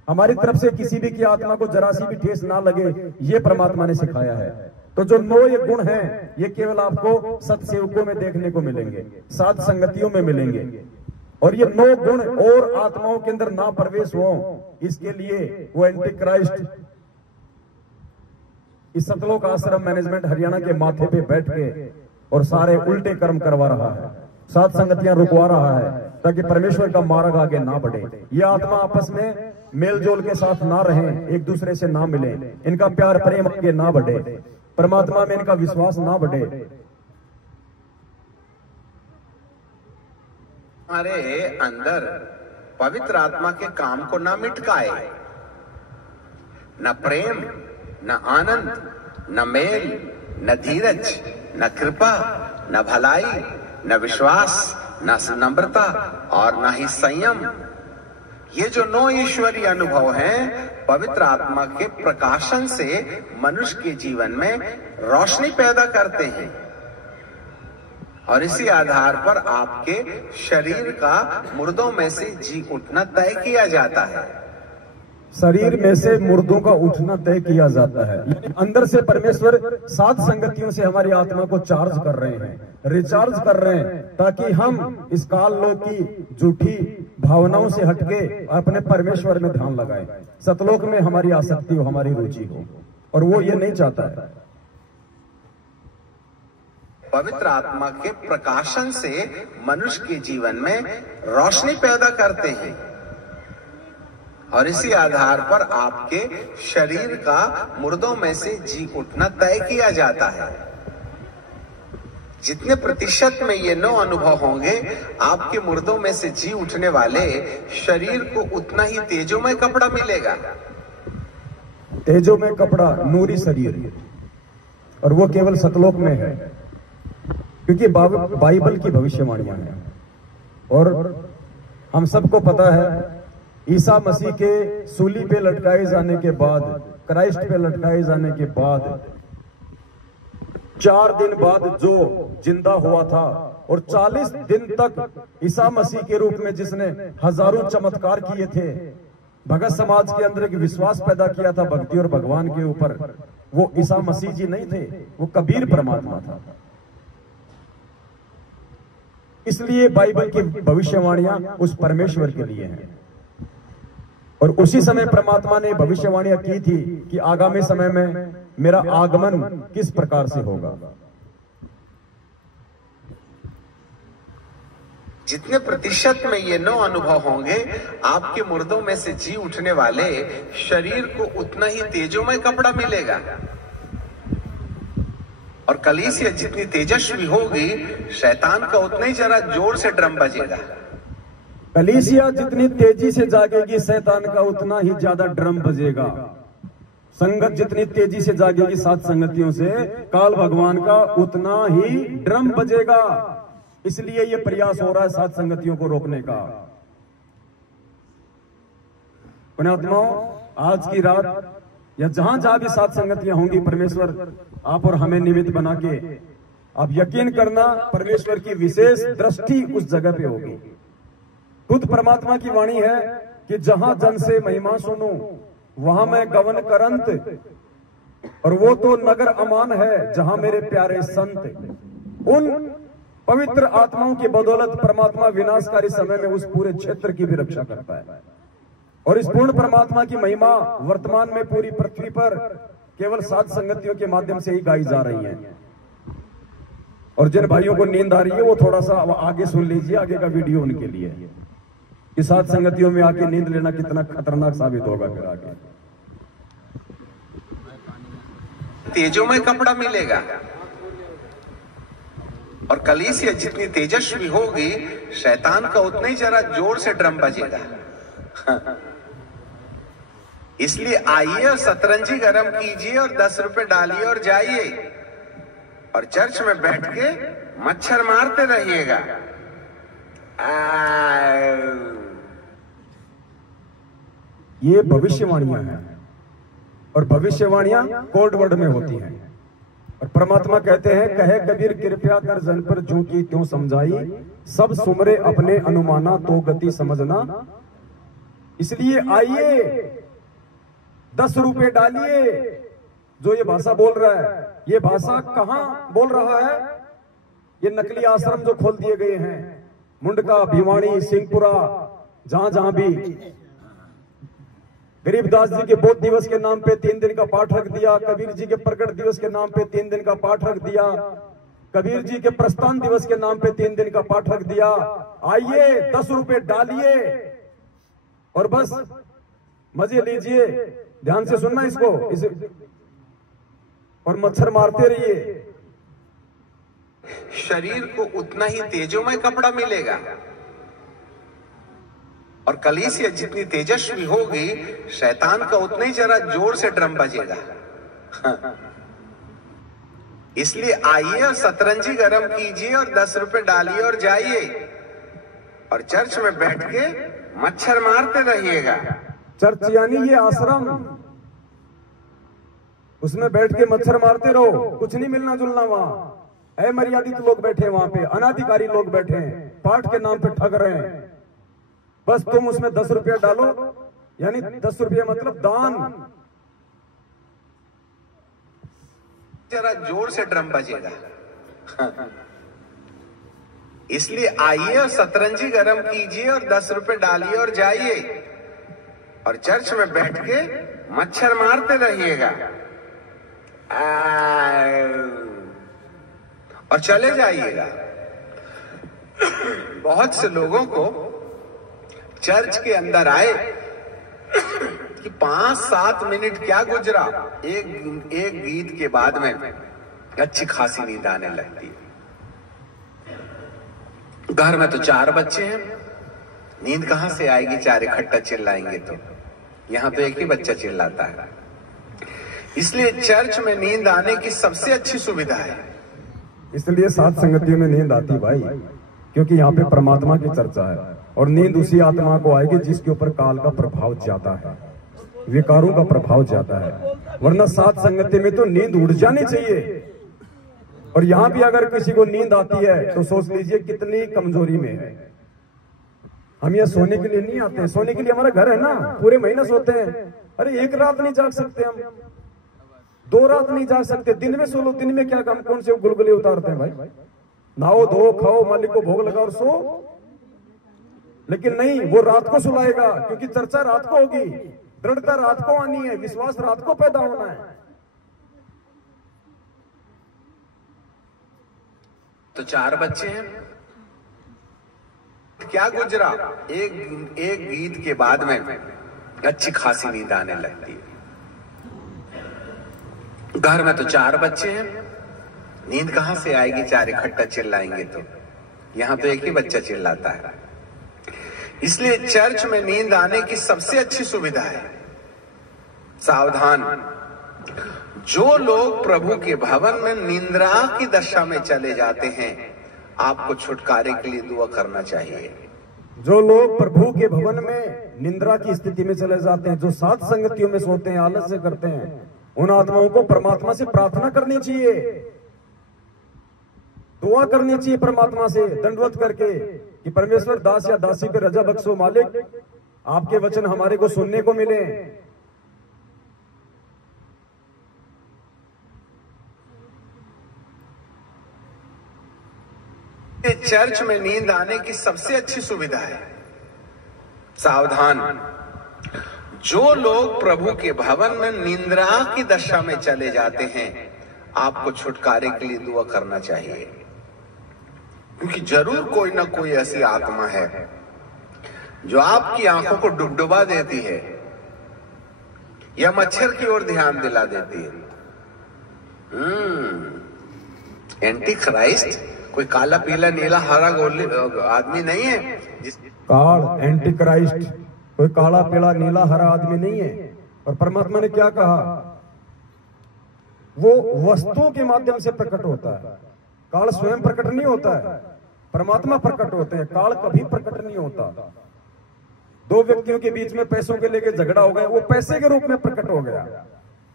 हमारी तरफ से किसी भी की आत्मा को जरा सी भी ठेस ना लगे, ये परमात्मा ने सिखाया है। तो जो 9 ये गुण हैं, ये केवल आपको सत्सेवकों में देखने को मिलेंगे, साध संगतियों में मिलेंगे। और ये 9 गुण और आत्माओं के अंदर ना प्रवेश हो, इसके लिए वो एंटी क्राइस्ट इस सतलोक आश्रम मैनेजमेंट हरियाणा के माथे पे बैठ के और सारे उल्टे कर्म करवा रहा है, सात संगतियां रुकवा रहा है, ताकि परमेश्वर का मार्ग आगे ना बढ़े। ये आत्मा आपस में मेलजोल के साथ ना रहें, एक दूसरे से ना मिले, इनका प्यार प्रेम आगे ना बढ़े, परमात्मा में इनका विश्वास ना बढ़े। हमारे अंदर पवित्र आत्मा के काम को ना मिटकाए, न प्रेम, न आनंद, न मेल, न धीरज, न कृपा, न भलाई, न विश्वास, न नम्रता और न ही संयम। ये जो 9 ईश्वरीय अनुभव हैं, पवित्र आत्मा के प्रकाशन से मनुष्य के जीवन में रोशनी पैदा करते हैं और इसी आधार पर आपके शरीर का मुर्दों में से जी उठना तय किया जाता है। शरीर में से मुर्दों का उठना तय किया जाता है। अंदर से परमेश्वर सात संगतियों से हमारी आत्मा को चार्ज कर रहे हैं, रिचार्ज कर रहे हैं, ताकि हम इस काल लोक की झूठी भावनाओं से हटके अपने परमेश्वर में ध्यान लगाएं, सतलोक में हमारी आसक्ति हो, हमारी रुचि हो, और वो ये नहीं चाहता है। पवित्र आत्मा के प्रकाशन से मनुष्य के जीवन में रोशनी पैदा करते हैं और इसी आधार पर आपके शरीर का मुर्दों में से जी उठना तय किया जाता है। जितने प्रतिशत में ये 9 अनुभव होंगे, आपके मुर्दों में से जी उठने वाले शरीर को उतना ही तेजोमय कपड़ा मिलेगा। तेजोमय कपड़ा, नूरी शरीर, और वो केवल सतलोक में है, क्योंकि बाइबल की भविष्यवाणियां हैं। और हम सबको पता है, ईसा मसीह के सूली पे लटकाए जाने के बाद, क्राइस्ट पे लटकाए जाने के बाद 4 दिन बाद जो जिंदा हुआ था और 40 दिन तक ईसा मसीह के रूप में जिसने हजारों चमत्कार किए थे, भगत समाज के अंदर एक विश्वास पैदा किया था भक्ति और भगवान के ऊपर, वो ईसा मसीह जी नहीं थे, वो कबीर परमात्मा था। इसलिए बाइबल की भविष्यवाणियां उस परमेश्वर के लिए हैं। और उसी समय परमात्मा ने भविष्यवाणियां की थी कि आगामी समय में मेरा आगमन किस प्रकार से होगा। जितने प्रतिशत में ये 9 अनुभव होंगे, आपके मुर्दों में से जी उठने वाले शरीर को उतना ही तेजोमय कपड़ा मिलेगा और कलीसिया जितनी तेजस्वी होगी, शैतान का उतना ही जरा जोर से ड्रम बजेगा। कलीसिया जितनी तेजी से जागेगी, शैतान का उतना ही ज्यादा ड्रम बजेगा। संगत जितनी तेजी से जागेगी सात संगतियों से, काल भगवान का उतना ही ड्रम बजेगा। इसलिए ये प्रयास हो रहा है सात संगतियों को रोकने का। पुण्यात्माओं, आज की रात या जहां जहां भी सात संगतियां होंगी, परमेश्वर आप और हमें निमित्त बना के, आप यकीन करना, परमेश्वर की विशेष दृष्टि उस जगह पे होगी। खुद परमात्मा की वाणी है कि जहां जन से महिमा सुनूं वहां मैं गवन करंत, और वो तो नगर अमान है जहां मेरे प्यारे संत। उन पवित्र आत्माओं की बदौलत परमात्मा विनाशकारी समय में उस पूरे क्षेत्र की भी रक्षा करता है। और इस पूर्ण परमात्मा की महिमा वर्तमान में पूरी पृथ्वी पर केवल सात संगतियों के माध्यम से ही गाई जा रही है। और जिन भाइयों को नींद आ रही है वो थोड़ा सा आगे सुन लीजिए, आगे का वीडियो उनके लिए। कि सात संगतियों में आके नींद लेना कितना खतरनाक साबित होगा फिर आगे। तेजोमय कपड़ा मिलेगा और कलीसिया जितनी तेजस्वी होगी, शैतान का उतना ही जरा जोर से ड्रम बजेगा। इसलिए आइए और सतरंजी गरम कीजिए और 10 रुपए डालिए और जाइए और चर्च में बैठ के मच्छर मारते रहिएगा। ये भविष्यवाणियां हैं और भविष्यवाणियां कोड वर्ड में होती हैं। और परमात्मा कहते हैं, कहे कबीर कृपया कर जन पर जो की त्यों समझाई, सब सुमरे अपने अनुमाना तो गति समझना। इसलिए आइए 10 रुपए डालिए। जो ये भाषा बोल रहा है, ये भाषा कहां बोल रहा है? ये नकली आश्रम जो खोल दिए गए हैं, मुंडका, भिवानी, सिंहपुरा, जहां जहां भी गरीबदास जी के बोध दिवस के नाम पे 3 दिन का पाठ रख दिया, कबीर जी के प्रकट दिवस के नाम पे 3 दिन का पाठ रख दिया, कबीर जी के प्रस्थान दिवस के नाम पे 3 दिन का पाठ रख दिया। आइए 10 रुपए डालिए और बस मजे लीजिए। ध्यान से सुनना इसको, और मच्छर मारते रहिए। शरीर को उतना ही तेजोमय कपड़ा मिलेगा और कलीसिया जितनी तेजस्वी होगी, शैतान का उतना ही जरा जोर से ड्रम बजेगा। इसलिए आइए और सतरंजी गरम कीजिए और 10 रुपए डालिए और जाइए और चर्च में बैठ के मच्छर मारते रहिएगा। चर्च यानी ये आश्रम, उसमें बैठ के मच्छर मारते रहो, कुछ नहीं मिलना जुलना वहां। अमर्यादित लोग बैठे वहां पे, अनाधिकारी लोग बैठे हैं, पाठ के नाम पे ठग रहे हैं। बस तुम उसमें 10 रुपया डालो, यानी 10 रुपया मतलब दान। जरा जोर से ड्रम बजेगा। इसलिए आइए और सतरंजी गरम कीजिए और 10 रुपए डालिए और जाइए और चर्च में बैठ के मच्छर मारते रहिएगा और चले जाइएगा। बहुत से लोगों को चर्च के अंदर आए कि 5-7 मिनट क्या गुजरा, एक गीत के बाद में अच्छी खासी नींद आने लगती है। घर में तो 4 बच्चे हैं, नींद कहां से आएगी? 4 इकट्ठा चिल्लाएंगे तो। यहां तो एक ही बच्चा चिल्लाता है। इसलिए चर्च में नींद आने की सबसे अच्छी सुविधा है। इसलिए सात संगतियों में नींद आती भाई, क्योंकि यहाँ पे परमात्मा की चर्चा है और नींद उसी आत्मा को आएगी जिसके ऊपर काल का प्रभाव ज्यादा है, विकारों का प्रभाव ज्यादा है। वरना सात संगति में तो नींद उड़ जानी चाहिए। और यहाँ भी अगर किसी को नींद आती है तो सोच लीजिए कितनी कमजोरी में है। हम यहाँ सोने के लिए नहीं आते हैं, सोने के लिए हमारा घर है ना, पूरे महीने सोते हैं। अरे एक रात नहीं जाग सकते हम, 2 रात नहीं जाग सकते, दिन में सो लो। दिन में क्या काम, कौन से गुलगुले उतारते हैं भाई? नहाओ धो खाओ, मालिक को भोग लगाओ और सो। लेकिन नहीं, वो रात को सुलाएगा, क्योंकि चर्चा रात को होगी, दृढ़ता रात को आनी है, विश्वास रात को पैदा होना है। तो 4 बच्चे हैं, क्या गुजरा, एक गीत के बाद में अच्छी खासी नींद आने लगती है। घर में तो 4 बच्चे हैं, नींद कहां से आएगी? 4 इकट्ठा चिल्लाएंगे तो। यहां तो एक ही बच्चा चिल्लाता है। इसलिए चर्च में नींद आने की सबसे अच्छी सुविधा है। सावधान, जो लोग प्रभु के भवन में निंद्रा की दशा में चले जाते हैं, आपको छुटकारे के लिए दुआ करना चाहिए। जो लोग प्रभु के भवन में निंद्रा की स्थिति में चले जाते हैं, जो सात संगतियों में सोते हैं, आलस्य करते हैं, उन आत्माओं को परमात्मा से प्रार्थना करनी चाहिए, दुआ करनी चाहिए परमात्मा से दंडवत करके कि परमेश्वर दास या दासी पे रजा बख्शो, मालिक आपके वचन हमारे को सुनने को मिले। चर्च में नींद आने की सबसे अच्छी सुविधा है। सावधान, जो लोग प्रभु के भवन में निंद्रा की दशा में चले जाते हैं, आपको छुटकारे के लिए दुआ करना चाहिए। क्योंकि जरूर कोई ना कोई ऐसी आत्मा है जो आपकी आंखों को डुबडुबा देती है या मच्छर की ओर ध्यान दिला देती है। एंटी क्राइस्ट कोई काला पीला नीला हरा गोली आदमी नहीं है। काल एंटी क्राइस्ट कोई काला पीला नीला हरा आदमी नहीं है। और परमात्मा ने क्या कहा? वो वस्तुओं के माध्यम से प्रकट होता है। काल स्वयं प्रकट नहीं होता है, परमात्मा प्रकट होते हैं। काल कभी प्रकट नहीं होता। 2 व्यक्तियों के बीच में पैसों के लेके झगड़ा हो गया, वो पैसे के रूप में प्रकट हो गया।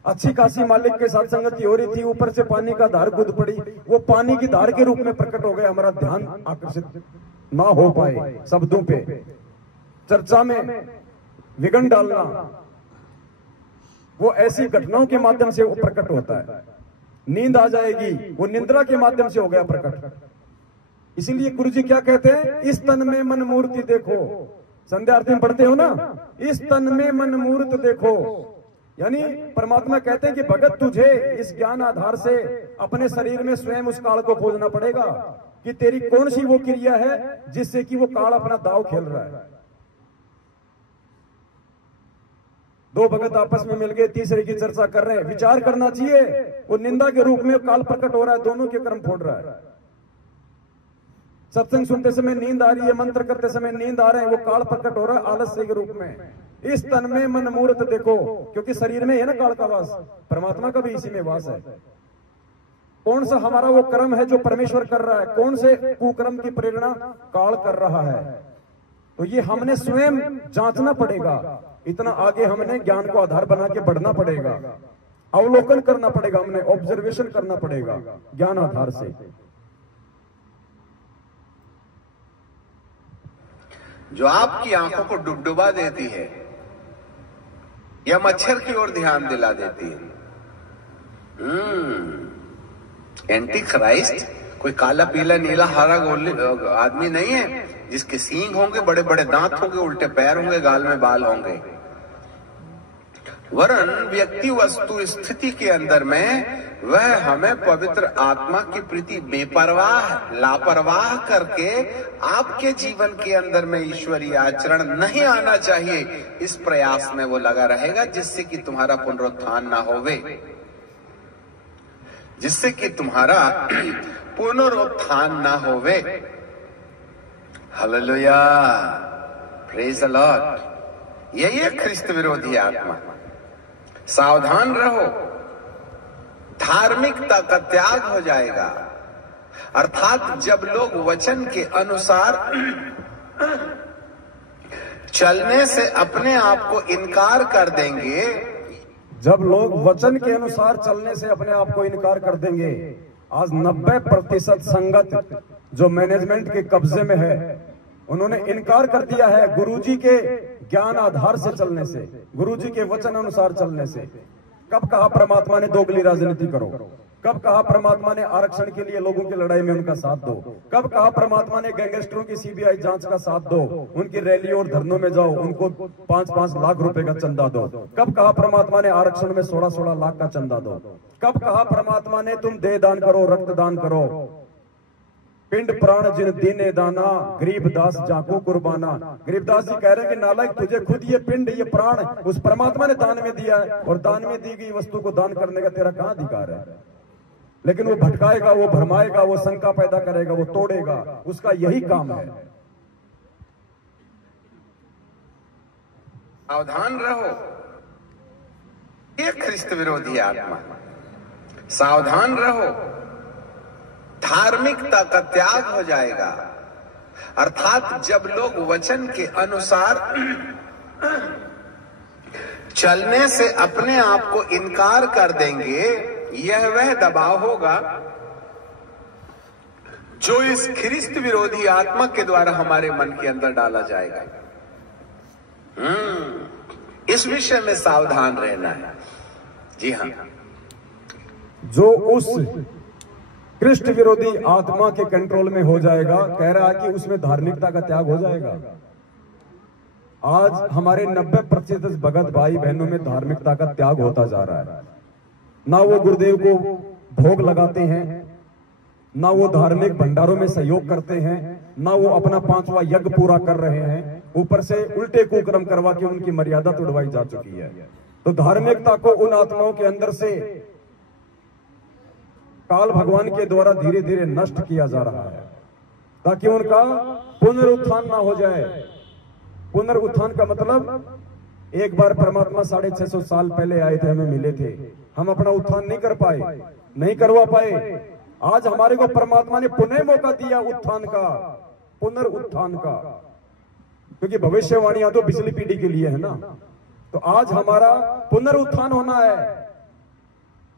अच्छी खासी मालिक के साथ संगति हो रही थी, ऊपर से पानी का धार कूद पड़ी, वो पानी की धार के रूप में प्रकट हो गया। हमारा ध्यान आकर्षित ना हो पाए शब्दों पे, चर्चा में विघन डालना, वो ऐसी घटनाओं के माध्यम से वो प्रकट होता है। नींद आ जाएगी, वो निंद्रा के माध्यम से हो गया प्रकट। इसीलिए गुरु जी क्या कहते हैं, इस तन में मन मूर्ति देखो। संध्या आरती में पढ़ते हो ना, इस तन में मन मूर्त देखो। यानी परमात्मा कहते हैं कि भगत तुझे इस ज्ञान आधार से अपने शरीर में स्वयं उस काल को खोजना पड़ेगा कि तेरी कौन सी वो क्रिया है जिससे कि वो काल अपना दाव खेल रहा है। दो भगत आपस में मिल गए, तीसरे की चर्चा कर रहे हैं, विचार करना चाहिए। वो निंदा के रूप में काल प्रकट हो रहा है, दोनों के कर्म फोड़ रहा है। सत्संग सुनते समय नींद आ रही है, मंत्र करते समय नींद आ रहे हैं, वो काल प्रकट हो रहा है आलस्य के रूप में। इस तन में मन मूर्त देखो, क्योंकि शरीर में है ना काल का वास, परमात्मा का भी इसी में वास है। कौन सा हमारा वो कर्म है जो परमेश्वर कर रहा है, कौन से कुकर्म की प्रेरणा काल कर रहा है, तो ये हमने स्वयं जांचना पड़ेगा। इतना आगे हमने ज्ञान को आधार बना के बढ़ना पड़ेगा, अवलोकन करना पड़ेगा, हमने ऑब्जर्वेशन करना पड़ेगा ज्ञान आधार से। जो आपकी आंखों को डुबडुबा देती है या मच्छर की ओर ध्यान दिला देती है। एंटी क्राइस्ट कोई काला पीला नीला हरा आदमी नहीं है जिसके सींग होंगे, बड़े बड़े दांत होंगे, उल्टे पैर होंगे, गाल में बाल होंगे। वरन व्यक्ति वस्तु स्थिति के अंदर में वह हमें पवित्र आत्मा की प्रति बेपरवाह लापरवाह करके आपके जीवन के अंदर में ईश्वरीय आचरण नहीं आना चाहिए, इस प्रयास में वो लगा रहेगा, जिससे कि तुम्हारा पुनरुत्थान ना होवे, जिससे कि तुम्हारा पुनरुत्थान ना होवे। Hallelujah, praise the Lord. यही है ख्रिस्त विरोधी आत्मा। सावधान रहो, धार्मिकता का त्याग हो जाएगा। अर्थात जब लोग वचन के अनुसार चलने से अपने आप को इनकार कर देंगे, जब लोग वचन के अनुसार चलने से अपने आप को इनकार कर देंगे। आज 90% संगत जो मैनेजमेंट के कब्जे में है, उन्होंने इनकार कर दिया है गुरुजी के ज्ञान आधार से चलने से, गुरुजी के वचन अनुसार चलने से। कब कहा परमात्मा ने दोगली राजनीति करो, कब कहा परमात्मा ने आरक्षण के लिए लोगों की लड़ाई में उनका साथ दो, कब कहा परमात्मा ने गैंगस्टरों की सीबीआई जांच का साथ दो, उनकी रैली और धरनों में जाओ, उनको 5-5 लाख रुपए का चंदा दो। कब कहा परमात्मा ने आरक्षण में 16-16 लाख का चंदा दो। कब कहा परमात्मा ने तुम देह दान करो, रक्त दान करो, पिंड प्राण जिन दीने दाना, गरीबदास जाको कुर्बाना। गरीबदास जी कह रहे हैं कि नालायक, तुझे खुद ये पिंड ये प्राण उस परमात्मा ने दान में दिया है, और दान में दी गई वस्तु को दान करने का तेरा कहां अधिकार है। लेकिन वो भटकाएगा, वो भरमाएगा, वो शंका पैदा करेगा, वो तोड़ेगा, उसका यही काम है। सावधान रहो, ये ख्रिस्त विरोधी आत्मा। सावधान रहो, धार्मिकता का त्याग हो जाएगा। अर्थात जब लोग वचन के अनुसार चलने से अपने आप को इनकार कर देंगे, यह वह दबाव होगा जो इस ख्रिस्त विरोधी आत्मा के द्वारा हमारे मन के अंदर डाला जाएगा। इस विषय में सावधान रहना है। जी हाँ, जो उस कृष्ण विरोधी आत्मा के कंट्रोल में हो जाएगा, कह रहा है कि उसमें धार्मिकता का त्याग हो जाएगा। आज हमारे 90% भगत भाई बहनों में धार्मिकता का त्याग होता जा रहा है। ना वो गुरुदेव को भोग लगाते हैं, ना वो धार्मिक भंडारों में सहयोग करते हैं, ना वो अपना 5वां यज्ञ पूरा कर रहे हैं, ऊपर से उल्टे कुकर्म करवा के उनकी मर्यादा तोड़वाई जा चुकी है। तो धार्मिकता को उन आत्माओं के अंदर से काल भगवान के द्वारा धीरे धीरे नष्ट किया जा रहा है, ताकि उनका पुनरुत्थान ना हो जाए। पुनरुत्थान का मतलब, एक बार परमात्मा 650 साल पहले आए थे, हमें मिले थे, हम अपना उत्थान नहीं कर पाए, नहीं करवा पाए। आज हमारे को परमात्मा ने पुनः मौका दिया उत्थान का, पुनरुत्थान का, क्योंकि भविष्यवाणियां तो पिछली पीढ़ी के लिए है ना। तो आज हमारा पुनरुत्थान होना है,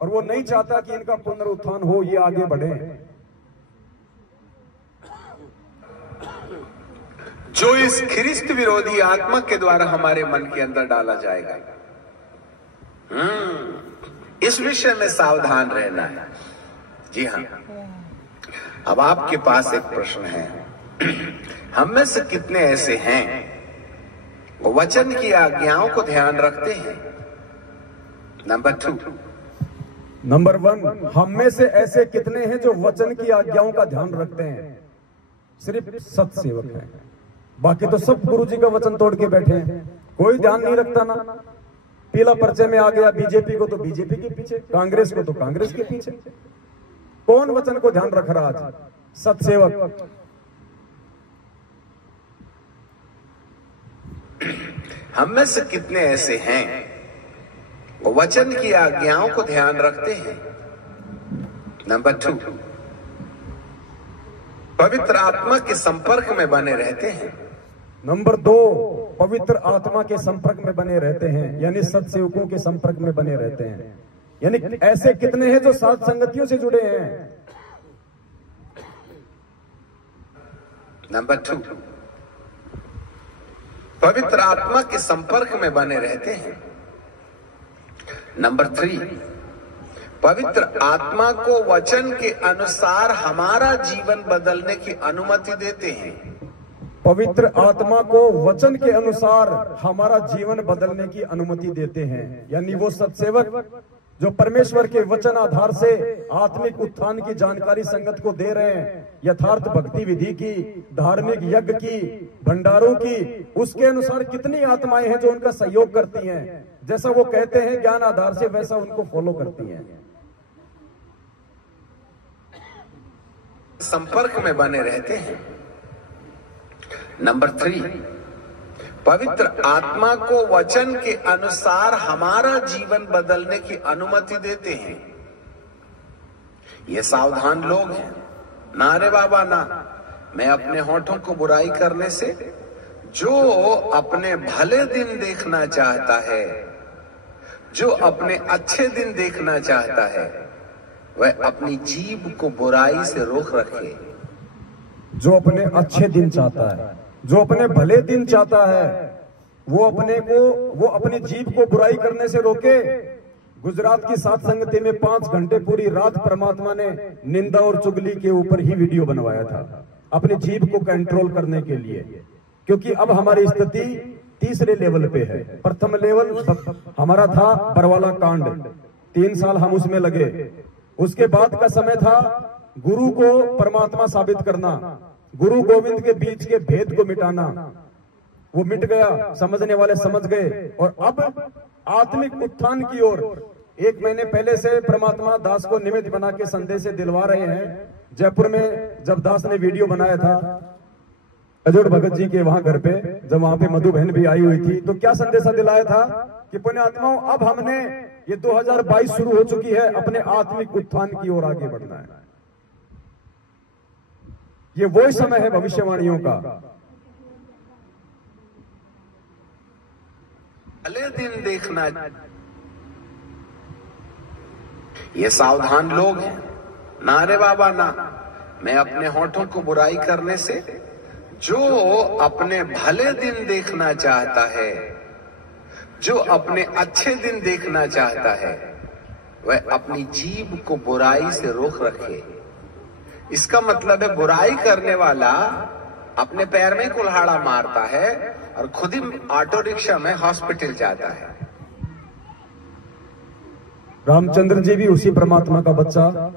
और वो नहीं चाहता कि इनका पुनरुत्थान हो, ये आगे बढ़े। जो इस ख्रिस्त विरोधी आत्मा के द्वारा हमारे मन के अंदर डाला जाएगा। इस विषय में सावधान रहना है। जी हाँ, अब आपके पास एक प्रश्न है, हम में से कितने ऐसे हैं वो वचन की आज्ञाओं को ध्यान रखते हैं? नंबर 2। नंबर 1, हम में से ऐसे कितने हैं जो वचन की आज्ञाओं का ध्यान रखते हैं? सिर्फ सत्सेवक हैं, बाकी तो सब गुरु जी का वचन तोड़ के बैठे हैं, कोई ध्यान नहीं रखता ना। पीला पर्चे में आ गया, बीजेपी को तो बीजेपी के पीछे, कांग्रेस को तो कांग्रेस के पीछे। कौन वचन को ध्यान रख रहा आज? सत्सेवक। हम में से कितने ऐसे हैं वो वचन की आज्ञाओं को ध्यान रखते हैं? नंबर 2, पवित्र आत्मा के संपर्क में बने रहते हैं। नंबर 2, पवित्र आत्मा के संपर्क में बने रहते हैं, यानी सत्सेवकों के संपर्क में बने रहते हैं। यानी ऐसे कितने हैं जो सात संगतियों से जुड़े हैं? नंबर 2, पवित्र आत्मा के संपर्क में बने रहते हैं। नंबर 3, पवित्र आत्मा को वचन के अनुसार हमारा जीवन बदलने की अनुमति देते हैं। पवित्र आत्मा को वचन के अनुसार हमारा जीवन बदलने की अनुमति देते हैं, यानी वो सत्सेवक जो परमेश्वर के वचन आधार से आत्मिक उत्थान की जानकारी संगत को दे रहे हैं, यथार्थ भक्ति विधि की, धार्मिक यज्ञ की, भंडारों की, उसके अनुसार कितनी आत्माएं हैं जो उनका सहयोग करती हैं। जैसा वो कहते हैं ज्ञान आधार से, वैसा उनको फॉलो करती हैं। संपर्क में बने रहते हैं। नंबर 3, पवित्र आत्मा को वचन के अनुसार हमारा जीवन बदलने की अनुमति देते हैं। ये सावधान लोग हैं। ना रे बाबा ना, मैं अपने होठों को बुराई करने से, जो अपने भले दिन देखना चाहता है, जो अपने अच्छे दिन देखना चाहता है, वह अपनी जीभ को बुराई से रोक रखे। जो अपने अच्छे दिन चाहता है, जो अपने भले दिन चाहता है, वो अपनी जीभ को बुराई करने से रोके। गुजरात की सात संगति में 5 घंटे पूरी रात परमात्मा ने निंदा और चुगली के ऊपर ही वीडियो बनवाया था, अपनी जीभ को कंट्रोल करने के लिए। क्योंकि अब हमारी स्थिति तीसरे लेवल पे है। प्रथम लेवल हमारा था बरवाला कांड, 3 साल हम उसमें लगे। उसके बाद का समय था गुरु को परमात्मा साबित करना, गुरु गोविंद के बीच के भेद को मिटाना। वो मिट गया, समझने वाले समझ गए। और अब आत्मिक उत्थान की ओर 1 महीने पहले से परमात्मा दास को निमित्त बना के संदेश दिलवा रहे हैं। जयपुर में जब दास ने वीडियो बनाया था अजोड़ भगत जी के वहां घर पे, जब वहां पे मधु बहन भी आई हुई थी, तो क्या संदेशा दिलाया था कि पुण्य आत्माओं, अब हमने ये 2022 शुरू हो चुकी है, अपने आत्मिक उत्थान की ओर आगे बढ़ना है। ये वही समय है भविष्यवाणियों का। भले दिन देखना, ये सावधान लोग हैं। ना रे बाबा ना, मैं अपने होठों को बुराई करने से, जो अपने भले दिन देखना चाहता है, जो अपने अच्छे दिन देखना चाहता है, वह अपनी जीभ को बुराई से रोक रखे। इसका मतलब है बुराई करने वाला अपने पैर में कुल्हाड़ा मारता है और खुद ही ऑटो रिक्शा में हॉस्पिटल जाता है। रामचंद्र जी भी उसी परमात्मा का बच्चा,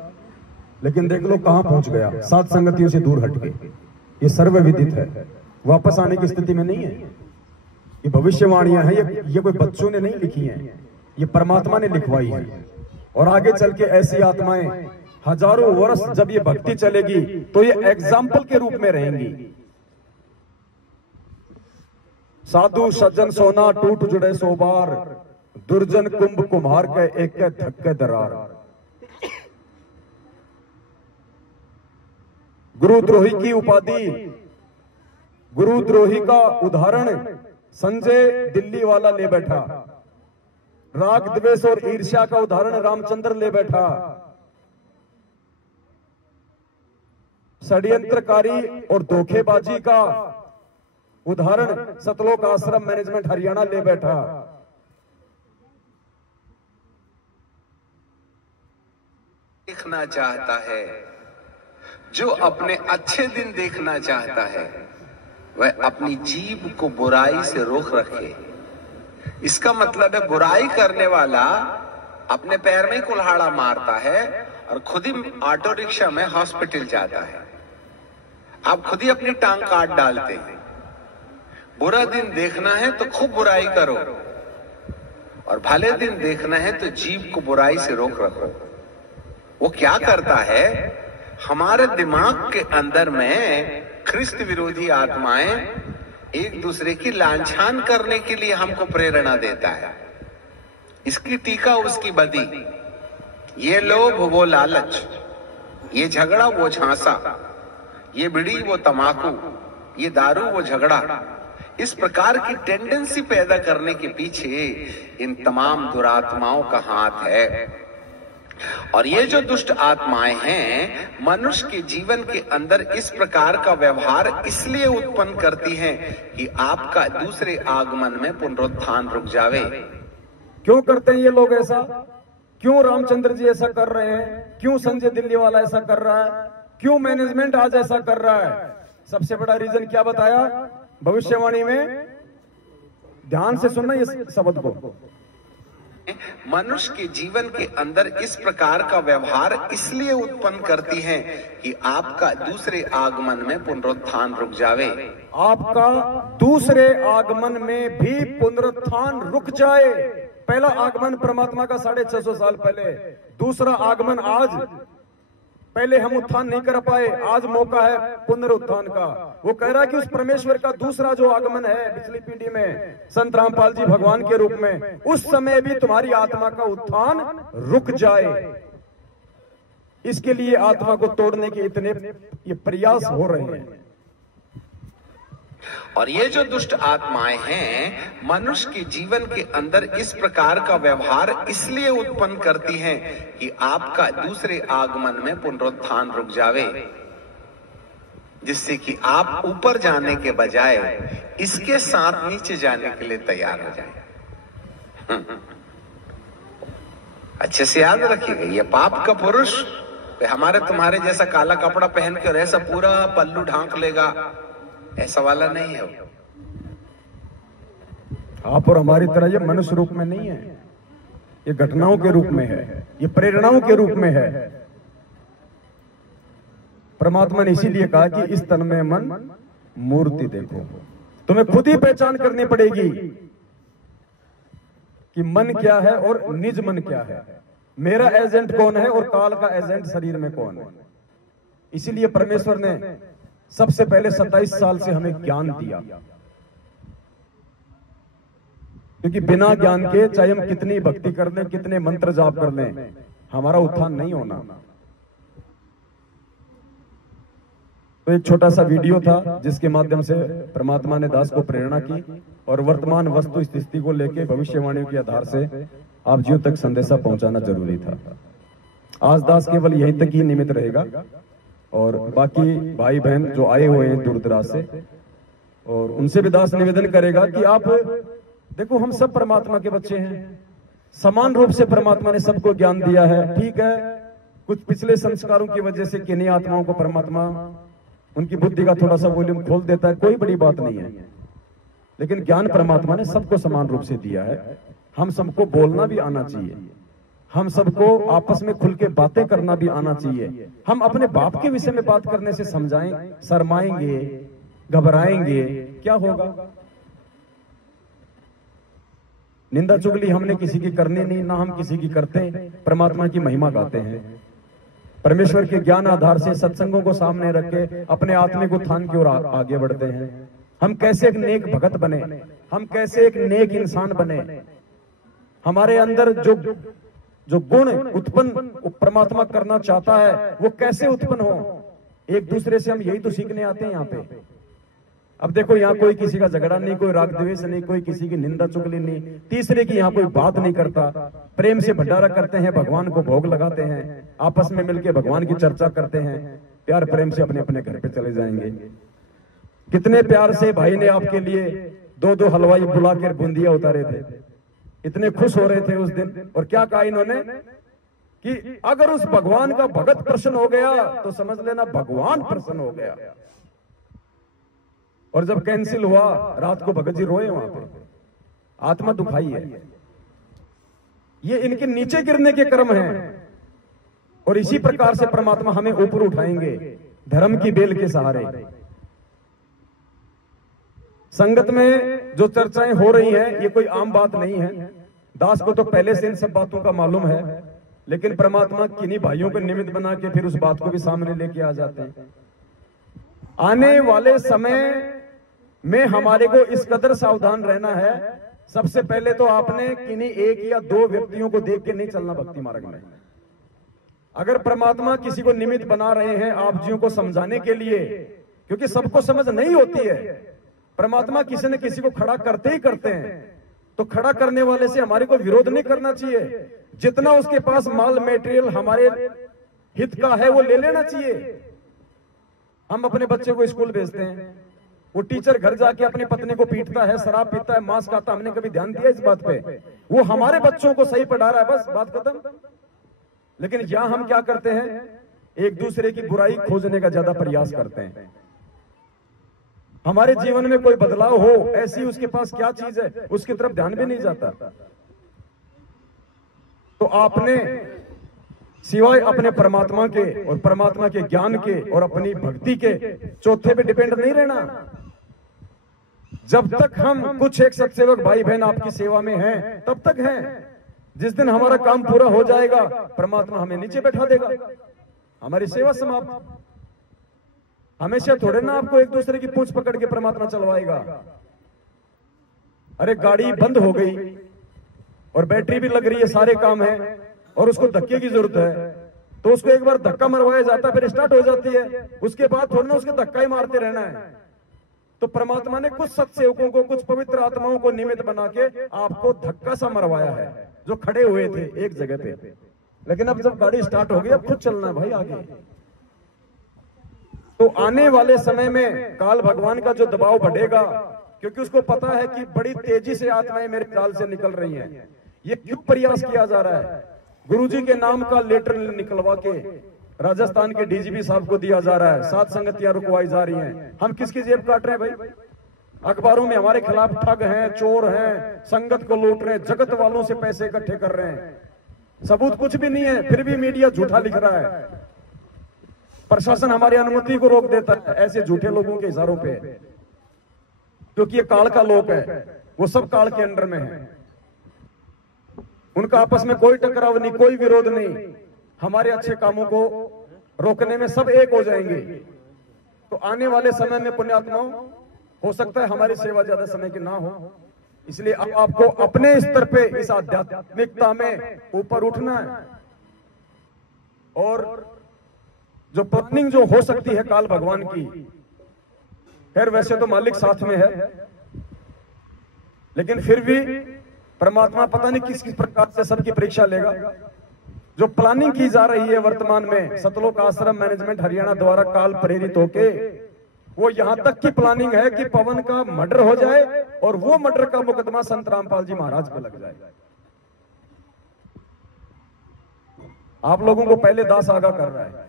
लेकिन देख लो कहां पहुंच गया, सात संगतियों से दूर हट गए। ये सर्वविदित है, वापस आने की स्थिति में नहीं है। ये भविष्यवाणियां हैं, ये कोई बच्चों ने नहीं लिखी हैं, ये परमात्मा ने लिखवाई है। और आगे चल के ऐसी आत्माएं हजारों वर्ष जब ये भक्ति चलेगी तो ये एग्जाम्पल के रूप में रहेंगी। साधु सज्जन सोना टूट जुड़े सो बार, दुर्जन कुंभ कुम्हार के एक धक्के दरार। गुरुद्रोही की उपाधि, गुरुद्रोही का उदाहरण संजय दिल्ली वाला ले बैठा। राग द्वेष और ईर्ष्या का उदाहरण रामचंद्र ले बैठा। षड्यंत्रकारी और धोखेबाजी का उदाहरण सतलोक आश्रम मैनेजमेंट हरियाणा ले बैठा। देखना चाहता है, जो अपने अच्छे दिन देखना चाहता है वह अपनी जीभ को बुराई से रोक रखे। इसका मतलब है बुराई करने वाला अपने पैर में ही कुल्हाड़ा मारता है और खुद ही ऑटो रिक्शा में हॉस्पिटल जाता है। आप खुद ही अपनी टांग काट डालते हैं। बुरा दिन देखना है तो खूब बुराई करो और भले दिन देखना है तो जीभ को बुराई से रोक रखो। वो क्या करता है, हमारे दिमाग के अंदर में ख्रिस्त विरोधी आत्माएं एक दूसरे की लांछन करने के लिए हमको प्रेरणा देता है। इसकी टीका उसकी बदी, ये लोभ वो लालच, ये झगड़ा वो झांसा, ये बीड़ी वो तमाकू, ये दारू वो झगड़ा। इस प्रकार की टेंडेंसी पैदा करने के पीछे इन तमाम दुरात्माओं का हाथ है। और ये जो दुष्ट आत्माएं हैं मनुष्य के जीवन के अंदर इस प्रकार का व्यवहार इसलिए उत्पन्न करती हैं कि आपका दूसरे आगमन में पुनरुत्थान रुक जावे। क्यों करते हैं ये लोग ऐसा? क्यों रामचंद्र जी ऐसा कर रहे हैं? क्यों संजय दिल्ली वाला ऐसा कर रहा है? क्यों मैनेजमेंट आज ऐसा कर रहा है? सबसे बड़ा रीजन क्या बताया भविष्यवाणी में? ध्यान से सुनना इस शब्द को। मनुष्य के जीवन के अंदर इस प्रकार का व्यवहार इसलिए उत्पन्न करती हैं कि आपका दूसरे आगमन में पुनरुत्थान रुक जावे। आपका दूसरे आगमन में भी पुनरुत्थान रुक जाए। पहला आगमन परमात्मा का 650 साल पहले, दूसरा आगमन आज। पहले हम उत्थान नहीं कर पाए, आज मौका है पुनरुत्थान का। वो कह रहा है कि उस परमेश्वर का दूसरा जो आगमन है पिछली पीढ़ी में संत रामपाल जी भगवान के रूप में, उस समय भी तुम्हारी आत्मा का उत्थान रुक जाए। इसके लिए आत्मा को तोड़ने के इतने ये प्रयास हो रहे हैं। और ये जो दुष्ट आत्माएं हैं मनुष्य के जीवन के अंदर इस प्रकार का व्यवहार इसलिए उत्पन्न करती हैं कि आपका दूसरे आगमन में पुनरुत्थान रुक जावे, जिससे कि आप ऊपर जाने के बजाय इसके साथ नीचे जाने के लिए तैयार हो जाए। अच्छे से याद रखिएगा, ये पाप का पुरुष हमारे तुम्हारे जैसा काला कपड़ा पहन कर ऐसा पूरा पल्लू ढांक लेगा, ऐसा वाला नहीं है। आप और हमारी तरह ये मनुष्य रूप में नहीं है, ये घटनाओं के रूप में है, ये प्रेरणाओं के रूप में है। परमात्मा ने इसीलिए कहा कि इस तन में मन मूर्ति देखो। तुम्हें खुद ही पहचान करनी पड़ेगी कि मन क्या है और निज मन क्या है, मेरा एजेंट कौन है और काल का एजेंट शरीर में कौन है। इसीलिए परमेश्वर ने सबसे पहले 27 साल से हमें ज्ञान दिया, क्योंकि बिना ज्ञान के चाहे हम कितनी भक्ति कर लें, कितने मंत्र जाप कर लें, हमारा उत्थान नहीं होना। तो एक छोटा सा वीडियो था जिसके माध्यम से परमात्मा ने दास को प्रेरणा की और वर्तमान वस्तु स्थिति को लेकर भविष्यवाणियों के आधार से आप जीव तक संदेशा पहुंचाना जरूरी था। आज दास केवल यहीं तक ही निमित्त रहेगा और बाकी भाई बहन जो आए हुए हैं दूर दराज से, और उनसे भी दास निवेदन करेगा कि आप देखो, हम सब परमात्मा के बच्चे हैं, समान रूप से परमात्मा ने सबको ज्ञान दिया है। ठीक है, कुछ पिछले संस्कारों की वजह से किन्हीं आत्माओं को परमात्मा उनकी बुद्धि का थोड़ा सा वॉल्यूम खोल देता है, कोई बड़ी बात नहीं है, लेकिन ज्ञान परमात्मा ने सबको समान रूप से दिया है। हम सबको बोलना भी आना चाहिए, हम सबको आपस में खुल के बातें करना भी आना चाहिए। हम अपने बाप के विषय में बात करने से समझाएं, शर्माएंगे, घबराएंगे, क्या होगा? निंदा चुगली हमने किसी की करनी नहीं, ना हम किसी की करते, परमात्मा की महिमा गाते हैं। परमेश्वर के ज्ञान आधार से सत्संगों को सामने रख के अपने आत्मिक उत्थान की ओर आगे बढ़ते हैं। हम कैसे एक नेक भगत बने, हम कैसे एक नेक इंसान बने, हमारे अंदर जो गुण उत्पन्न परमात्मा करना चाहता है वो कैसे उत्पन्न हो, एक दूसरे से हम यही तो सीखने आते हैं यहाँ पे। अब देखो, यहाँ कोई किसी का झगड़ा नहीं, कोई राग द्वेष नहीं, कोई किसी की निंदा चुगली नहीं, तीसरे की यहाँ कोई बात नहीं करता, प्रेम से भंडारा करते हैं, भगवान को भोग लगाते हैं, आपस में मिलकर भगवान की चर्चा करते हैं, प्यार प्रेम से अपने अपने घर पे चले जाएंगे। कितने प्यार से भाई ने आपके लिए 2-2 हलवाई बुलाकर बूंदिया उतारे थे, इतने खुश हो रहे थे उस दिन। और क्या कहा इन्होंने कि अगर उस भगवान का भगत प्रसन्न हो गया तो समझ लेना भगवान प्रसन्न हो गया। और जब कैंसिल हुआ, रात को भगत जी रोए वहां पे, आत्मा दुखाई है। ये इनके नीचे गिरने के कर्म हैं। और इसी प्रकार से परमात्मा हमें ऊपर उठाएंगे धर्म की बेल के सहारे। संगत में जो चर्चाएं हो रही हैं, ये कोई आम बात नहीं है। दास को तो पहले से इन सब बातों का मालूम है, लेकिन परमात्मा किन्हीं भाइयों को निमित्त बना के फिर उस बात को भी सामने लेके आ जाते हैं। आने वाले समय में हमारे को इस कदर सावधान रहना है। सबसे पहले तो आपने किन्हीं एक या दो व्यक्तियों को देख के नहीं चलना भक्ति मार्ग में। अगर परमात्मा किसी को निमित्त बना रहे हैं आप जियों को समझाने के लिए, क्योंकि सबको समझ नहीं होती है, परमात्मा किसी न किसी को खड़ा करते ही करते हैं, तो खड़ा करने वाले से हमारे को विरोध नहीं करना चाहिए। जितना उसके पास माल मटेरियल हमारे हित का है वो ले लेना चाहिए। हम अपने बच्चे को स्कूल भेजते हैं, वो टीचर घर जाके अपनी पत्नी को पीटता है, शराब पीता है, मांस खाता, हमने कभी ध्यान दिया इस बात पे? वो हमारे बच्चों को सही पढ़ा रहा है, बस बात खत्म। लेकिन यहां हम क्या करते हैं, एक दूसरे की बुराई खोजने का ज्यादा प्रयास करते हैं। हमारे जीवन में कोई बदलाव हो, ऐसी उसके पास क्या चीज है, उसकी तरफ ध्यान भी नहीं जाता। तो आपने सिवाय अपने परमात्मा के और परमात्मा के ज्ञान के और अपनी भक्ति के चौथे पे डिपेंड नहीं रहना। जब तक हम कुछ एक सत्सेवक भाई बहन आपकी सेवा में हैं, तब तक हैं। जिस दिन हमारा काम पूरा हो जाएगा, परमात्मा हमें नीचे बैठा देगा, हमारी सेवा समाप्त। हमेशा थोड़े ना आपको एक दूसरे की पूंछ पकड़ के परमात्मा चलवाएगा। अरे गाड़ी बंद हो गई और बैटरी भी लग रही है, सारे काम है और उसको धक्के की जरूरत है, तो उसको एक बार धक्का मरवाया जाता है, फिर स्टार्ट हो जाती है। उसके बाद थोड़ा ना उसके धक्का ही मारते रहना है। तो परमात्मा ने कुछ सत्सेवकों को, कुछ पवित्र आत्माओं को निमित्त बना के आपको धक्का सा मरवाया है, जो खड़े हुए थे एक जगह पे। लेकिन अब जब गाड़ी स्टार्ट हो गई, अब खुद चलना है भाई आगे। तो आने वाले समय में काल भगवान का जो दबाव बढ़ेगा, क्योंकि उसको पता है कि बड़ी तेजी से आत्माएं मेरे काल से निकल रही हैं। ये क्यों प्रयास किया जा रहा है? गुरुजी के नाम का लेटर निकलवा के राजस्थान के डीजीपी साहब को दिया जा रहा है, 7 संगतियां रुकवाई जा रही हैं। हम किसकी जेब काट रहे हैं भाई? अखबारों में हमारे खिलाफ ठग हैं, चोर हैं, संगत को लूट रहे हैं, जगत वालों से पैसे इकट्ठे कर रहे हैं। सबूत कुछ भी नहीं है, फिर भी मीडिया झूठा लिख रहा है। प्रशासन हमारी अनुमति को रोक देता है ऐसे झूठे लोगों के इशारों पे, क्योंकि ये काल का लोक है, वो सब काल के अंडर में है। उनका आपस में कोई टकराव नहीं, कोई विरोध नहीं। हमारे अच्छे कामों को रोकने में सब एक हो जाएंगे। तो आने वाले समय में पुण्यात्माओं, हो सकता है हमारी सेवा ज्यादा समय की ना हो, इसलिए अब आपको अपने स्तर पे इस आध्यात्मिकता में ऊपर उठना है। और जो प्लानिंग जो हो सकती है काल भगवान की, खैर वैसे तो मालिक साथ में है, लेकिन फिर भी परमात्मा पता नहीं किस किस प्रकार से सबकी परीक्षा लेगा। जो प्लानिंग की जा रही है वर्तमान में सतलोक आश्रम मैनेजमेंट हरियाणा द्वारा काल प्रेरित होके, वो यहां तक की प्लानिंग है कि पवन का मर्डर हो जाए और वो मर्डर का मुकदमा संत रामपाल जी महाराज पे लग जाए। आप लोगों को पहले दास आगाह कर रहा है।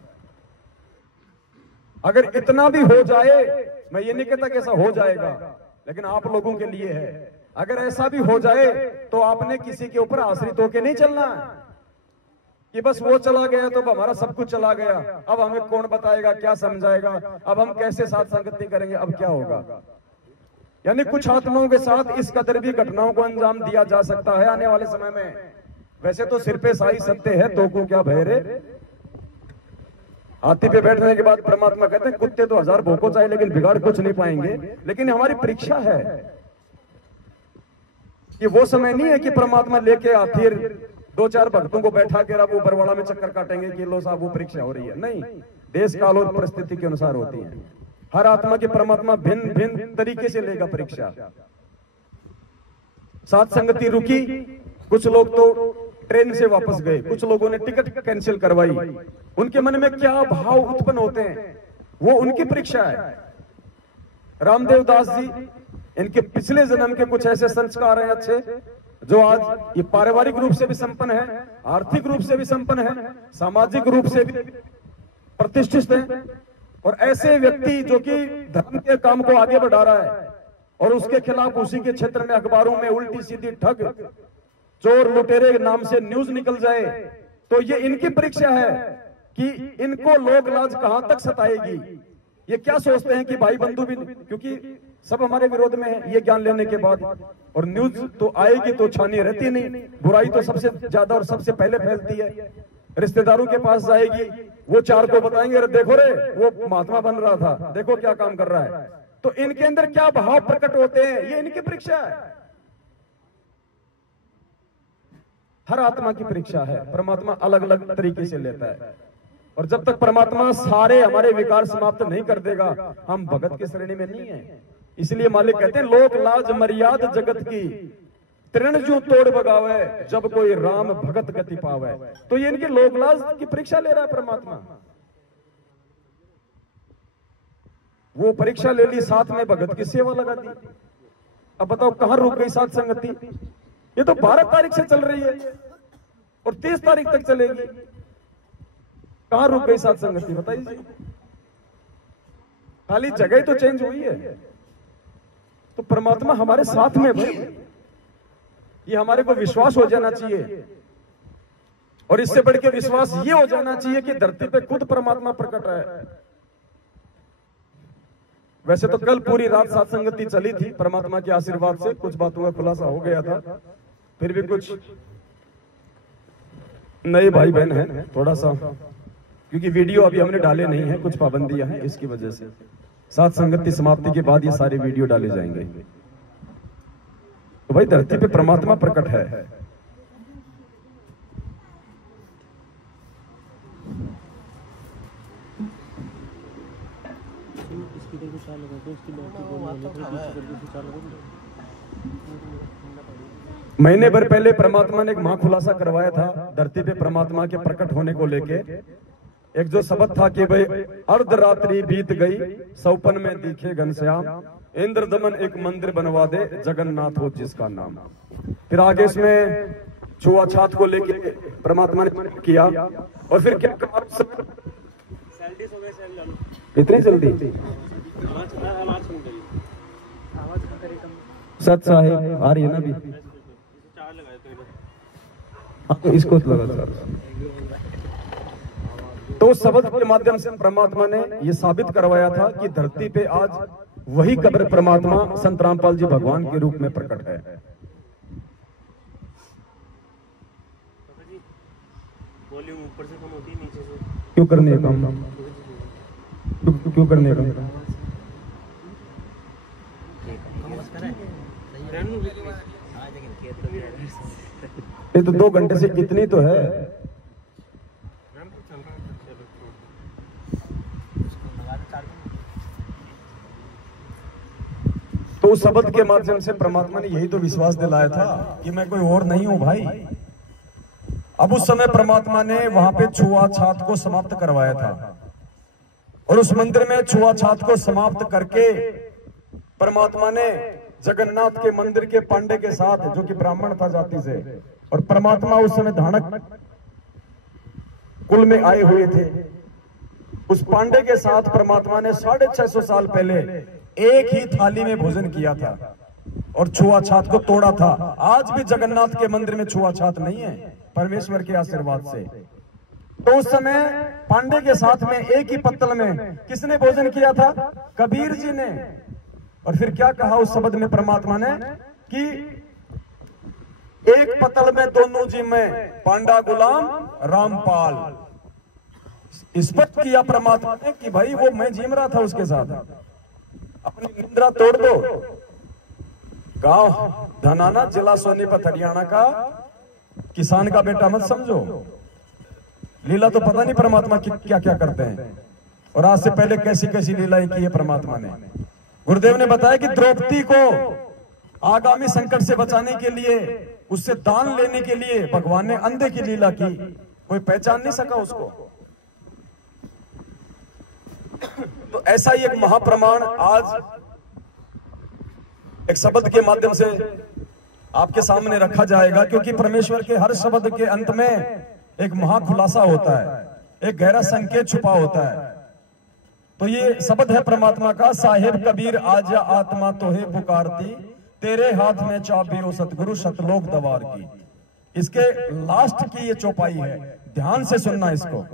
अगर इतना भी हो जाए, मैं ये नहीं कहता कि ऐसा हो जाएगा, लेकिन आप लोगों के लिए है। अगर ऐसा भी हो जाए तो आपने किसी के ऊपर आश्रित होकर नहीं चलना है कि बस वो चला गया तो हमारा सब कुछ चला गया, अब हमें कौन बताएगा, क्या समझाएगा, अब हम कैसे साथ संगति करेंगे, अब क्या होगा। यानी कुछ आत्माओं के साथ इस कदर भी घटनाओं को अंजाम दिया जा सकता है आने वाले समय में। वैसे तो सिर पे साई सत्य है, तो को क्या भय रे। हाथी पे बैठने के बाद परमात्मा कहते हैं कुत्ते तो 1000 भोंको चाहे लेकिन बिगाड़ कुछ नहीं पाएंगे। लेकिन हमारी परीक्षा है, ये वो समय नहीं है कि परमात्मा लेके हाथी 2-4 भक्तों को बैठा के अब ऊपर वाला में चक्कर काटेंगे कि लो साहब वो परीक्षा हो रही है। नहीं, देश काल और परिस्थिति के अनुसार होती है। हर आत्मा के परमात्मा भिन्न भिन्न तरीके से लेगा परीक्षा। साथ संगति रुकी, कुछ लोग तो ट्रेन से वापस गए, कुछ लोगों ने टिकट कैंसिल करवाई। उनके मन में क्या भाव उत्पन्न होते हैं, वो उनकी परीक्षा है। रामदेव दास जी, इनके पिछले जन्म के कुछ ऐसे संस्कार हैं अच्छे, जो आज ये पारिवारिक रूप से भी संपन्न है, आर्थिक रूप से भी संपन्न है, सामाजिक रूप से भी प्रतिष्ठित है, और ऐसे व्यक्ति जो कि धर्म के काम को आगे बढ़ा रहा है और उसके खिलाफ उसी के क्षेत्र में अखबारों में उल्टी सीधी ठग, चोर लुटेरे के नाम से न्यूज निकल जाए, तो ये इनकी परीक्षा है कि इनको लोक लाज कहां तक सताएगी। ये क्या सोचते हैं कि भाई बंधु भी, क्योंकि सब हमारे विरोध में है ये ज्ञान लेने के बाद, और न्यूज तो आएगी तो छानी रहती नहीं, बुराई तो सबसे ज्यादा और सबसे पहले फैलती है। रिश्तेदारों के पास जाएगी, वो चार को बताएंगे, अरे देखो रे वो महात्मा बन रहा था, देखो क्या काम कर रहा है। तो इनके अंदर क्या भाव प्रकट होते हैं, ये इनकी परीक्षा है। हर आत्मा की परीक्षा है, परमात्मा अलग अलग तरीके से लेता है, और जब तक परमात्मा सारे हमारे विकार समाप्त नहीं कर देगा, हम भगत की श्रेणी में नहीं है। इसलिए मालिक कहते हैं, लोक लाज मर्याद जगत की तृण जो तोड़ बगावे, जब कोई राम भगत गति पावे। तो ये इनकी लोक लाज की परीक्षा ले रहा है परमात्मा। वो परीक्षा ले ली, साथ में भगत की सेवा लगा दी। अब बताओ कहां रुक गई साथ संगति। ये तो 12 तारीख से चल रही है और 30 तारीख तक चलेगी, कहां रुक गई साथ संगति बताइए। खाली जगह तो चेंज हुई है। तो परमात्मा हमारे साथ में भाई, ये हमारे को विश्वास हो जाना चाहिए, और इससे बढ़ के विश्वास ये हो जाना चाहिए कि धरती पे खुद परमात्मा प्रकट है। वैसे तो कल पूरी रात साथ संगति चली थी, परमात्मा के आशीर्वाद से कुछ बातों का खुलासा हो गया था, फिर भी कुछ नए भाई बहन हैं, थोड़ा सा क्योंकि वीडियो अभी हमने डाले नहीं है, कुछ पाबंदियां हैं, इसकी वजह से साथ संगति समाप्ति के बाद ये सारे वीडियो डाले जाएंगे। तो भाई धरती पे परमात्मा प्रकट है। महीने भर पहले परमात्मा ने एक महाखुलासा करवाया था धरती पे परमात्मा के प्रकट होने को लेके। एक जो शब्द था कि भाई अर्धरात्रि बीत गई, सौपन में दिखे घनश्याम, इंद्र दमन एक मंदिर बनवा दे, जगन्नाथ हो जिसका नाम। फिर आगे इसमें छुआछात को लेके परमात्मा ने किया, और फिर क्या कहा, इतनी जल्दी सच साहेब आ रही है ना अभी, तो इसको लगा। तो शब्द के माध्यम से परमात्मा ने यह साबित करवाया था कि धरती पे आज वही कब्र परमात्मा संत रामपाल जी भगवान के रूप में प्रकट है। वॉल्यूम ऊपर से कम होती है, नीचे से क्यों करने का काम, क्यों करने का ये तो 2 घंटे से कितनी तो है। तो उस शब्द के माध्यम से परमात्मा ने यही तो विश्वास दिलाया था कि मैं कोई और नहीं हूं भाई। अब उस समय परमात्मा ने वहां पे छुआछात को समाप्त करवाया था, और उस मंदिर में छुआछात को समाप्त करके परमात्मा ने जगन्नाथ के मंदिर के पांडे के साथ, जो कि ब्राह्मण था जाति से, और परमात्मा उस समय धानक कुल में आए हुए थे, उस पांडे के साथ परमात्मा ने 650 साल पहले एक ही थाली में भोजन किया था और छुआछात को तोड़ा था। आज भी जगन्नाथ के मंदिर में छुआछात नहीं है, परमेश्वर के आशीर्वाद से। तो उस समय पांडे के साथ में एक ही पत्तल में किसने भोजन किया था? कबीर जी ने। और फिर क्या कहा उस शब्द में परमात्मा ने कि एक पत्तल में दोनों जी में पांडा गुलाम रामपाल। स्पष्ट किया परमात्मा ने कि भाई वो मैं जिम रहा था उसके साथ। अपनी निंद्रा तोड़ दो। गांव धनाना, जिला सोनीपत, हरियाणा का किसान का बेटा मत समझो। लीला तो पता नहीं परमात्मा क्या क्या करते हैं, और आज से पहले कैसी कैसी लीलाएं की है परमात्मा ने। गुरुदेव ने बताया कि द्रौपदी को आगामी संकट से बचाने के लिए, उससे दान लेने के लिए भगवान ने अंधे की लीला की, कोई पहचान नहीं सका उसको। तो ऐसा ही एक महाप्रमाण आज एक शब्द के माध्यम से आपके सामने रखा जाएगा, क्योंकि परमेश्वर के हर शब्द के अंत में एक महाखुलासा होता है, एक गहरा संकेत छुपा होता है। तो ये शब्द है परमात्मा का, साहेब कबीर आजा आत्मा तोहे पुकारती, तेरे हाथ में चाबी ओ सतगुरु शतलोक दवार की। इसके लास्ट की ये चौपाई है, ध्यान से सुनना इसको।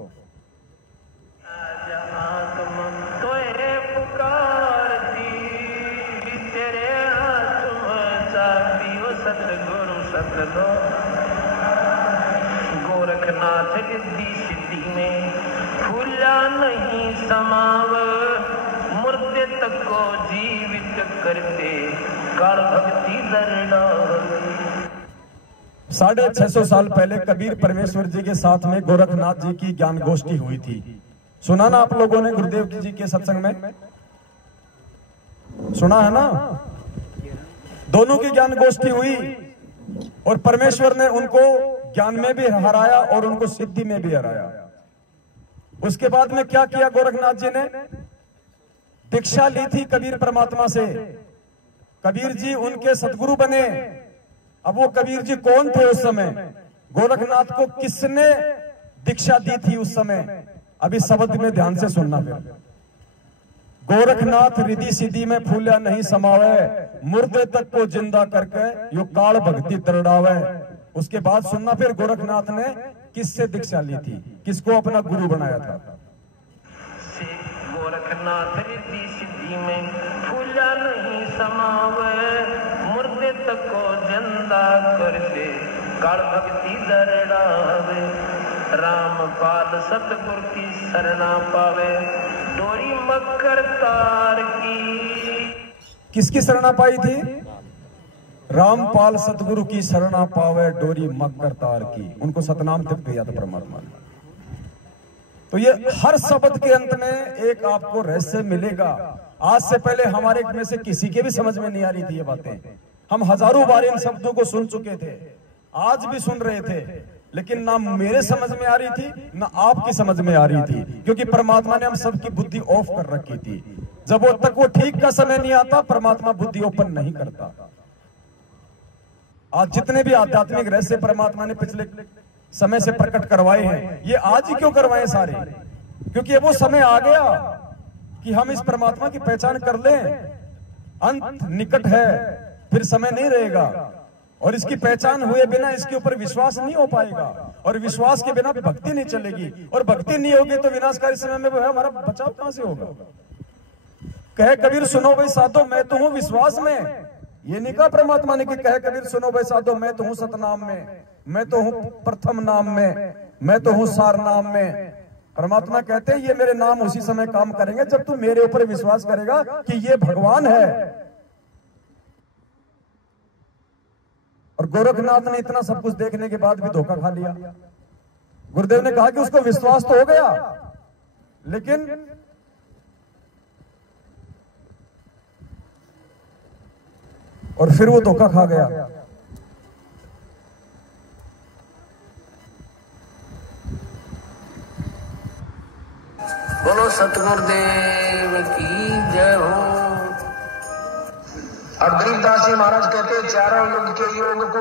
गोरखनाथ रिद्धि सिद्धि में भूला नहीं समाव, मुर्दे तक को जीवित करते काल भक्ति दरड़ा। 650 साल पहले कबीर परमेश्वर जी के साथ में गोरखनाथ जी की ज्ञान गोष्ठी हुई थी। सुना ना आप लोगों ने गुरुदेव जी के सत्संग में? सुना है ना? दोनों की ज्ञान गोष्ठी हुई और परमेश्वर ने उनको ज्ञान में भी हराया और उनको सिद्धि में भी हराया। उसके बाद में क्या किया गोरखनाथ जी ने? दीक्षा ली थी कबीर परमात्मा से, कबीर जी उनके सतगुरु बने। अब वो कबीर जी कौन थे उस समय? गोरखनाथ को किसने दीक्षा दी थी उस समय? अभी शब्द में ध्यान से सुनना। फिर गोरखनाथ रिद्धि सिद्धि में फूला नहीं समावे, मुर्दे तक को जिंदा करके यो काल भक्ति दरड़ावे। उसके बाद सुनना फिर गोरखनाथ ने किससे दीक्षा ली थी, किसको अपना गुरु बनाया था। गोरखनाथ रिद्धि सिद्धि में फूला नहीं समावे, मुर्दे तक को जिंदा कर दे काल भक्ति दरड़ावे। रामपाल सतगुर की शरणा पावे, डोरी मकर तार की। किसकी शरणा पाई थी? रामपाल सतगुरु की शरणा पावे, डोरी मकर तार की। उनको सतनाम तक दिया था परमात्मा ने। तो ये हर शब्द के अंत में एक आपको रहस्य मिलेगा। आज से पहले हमारे में से किसी के भी समझ में नहीं आ रही थी ये बातें। हम हजारों बार इन शब्दों को सुन चुके थे, आज भी सुन रहे थे, लेकिन ना मेरे समझ में आ रही थी ना आपकी समझ में आ रही थी, क्योंकि परमात्मा ने हम सबकी बुद्धि ऑफ कर रखी थी। जब वो तक वो ठीक का समय नहीं आता, परमात्मा बुद्धि ओपन नहीं करता। आज जितने भी आध्यात्मिक रहस्य परमात्मा ने पिछले समय से प्रकट करवाए हैं, ये आज ही क्यों करवाए सारे? क्योंकि अब वो समय आ गया कि हम इस परमात्मा की पहचान कर लें। अंत निकट है, फिर समय नहीं रहेगा, और इसकी पहचान हुए बिना इसके ऊपर विश्वास नहीं हो पाएगा, और विश्वास के बिना भक्ति नहीं चलेगी, और भक्ति नहीं होगी तो विनाशकारी समय में हमारा बचाव कहां से होगा? कहे कबीर सुनो भाई साधो मैं तो हूं विश्वास में। ये नहीं कहा परमात्मा ने कि कहे कबीर सुनो भाई साधो मैं तो हूं सतनाम में, मैं तो हूं प्रथम नाम में, मैं तो हूं सार नाम में। परमात्मा कहते हैं ये मेरे नाम उसी समय काम करेंगे जब तू मेरे ऊपर विश्वास करेगा कि ये भगवान है। और गोरखनाथ ने इतना सब कुछ देखने के बाद भी धोखा खा लिया। गुरुदेव ने कहा कि उसको विश्वास तो हो गया, लेकिन और फिर वो धोखा खा गया। बोलो सतगुरुदेव की जय हो। और गरीबदास जी महाराज कहते हैं चारों युग के योग को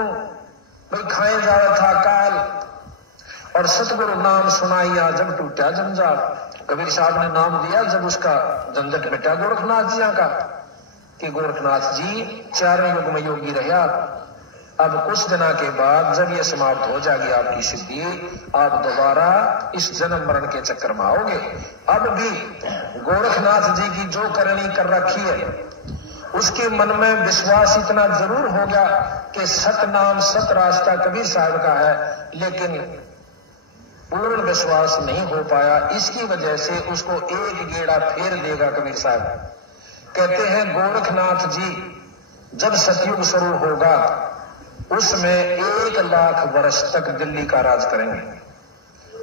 भाई खाए जा रहा था काल, और सतगुरु नाम सुनाइया जब टूटा जंजाल। कबीर साहब ने नाम दिया जब उसका झंझट मिटा गोरखनाथ जी का, कि गोरखनाथ जी चारों युग में योगी रहा। अब कुछ दिनों के बाद जब ये समाप्त हो जाएगी आपकी सिद्धि, आप दोबारा इस जन्म मरण के चक्कर में आओगे। अब भी गोरखनाथ जी की जो करनी कर रखी है उसके मन में विश्वास इतना जरूर होगा कि सत नाम सत रास्ता कबीर साहब का है, लेकिन पूर्ण विश्वास नहीं हो पाया। इसकी वजह से उसको एक गेड़ा फेर देगा कबीर साहब। कहते हैं गोरखनाथ जी जब सतयुग शुरू होगा उसमें 1 लाख वर्ष तक दिल्ली का राज करेंगे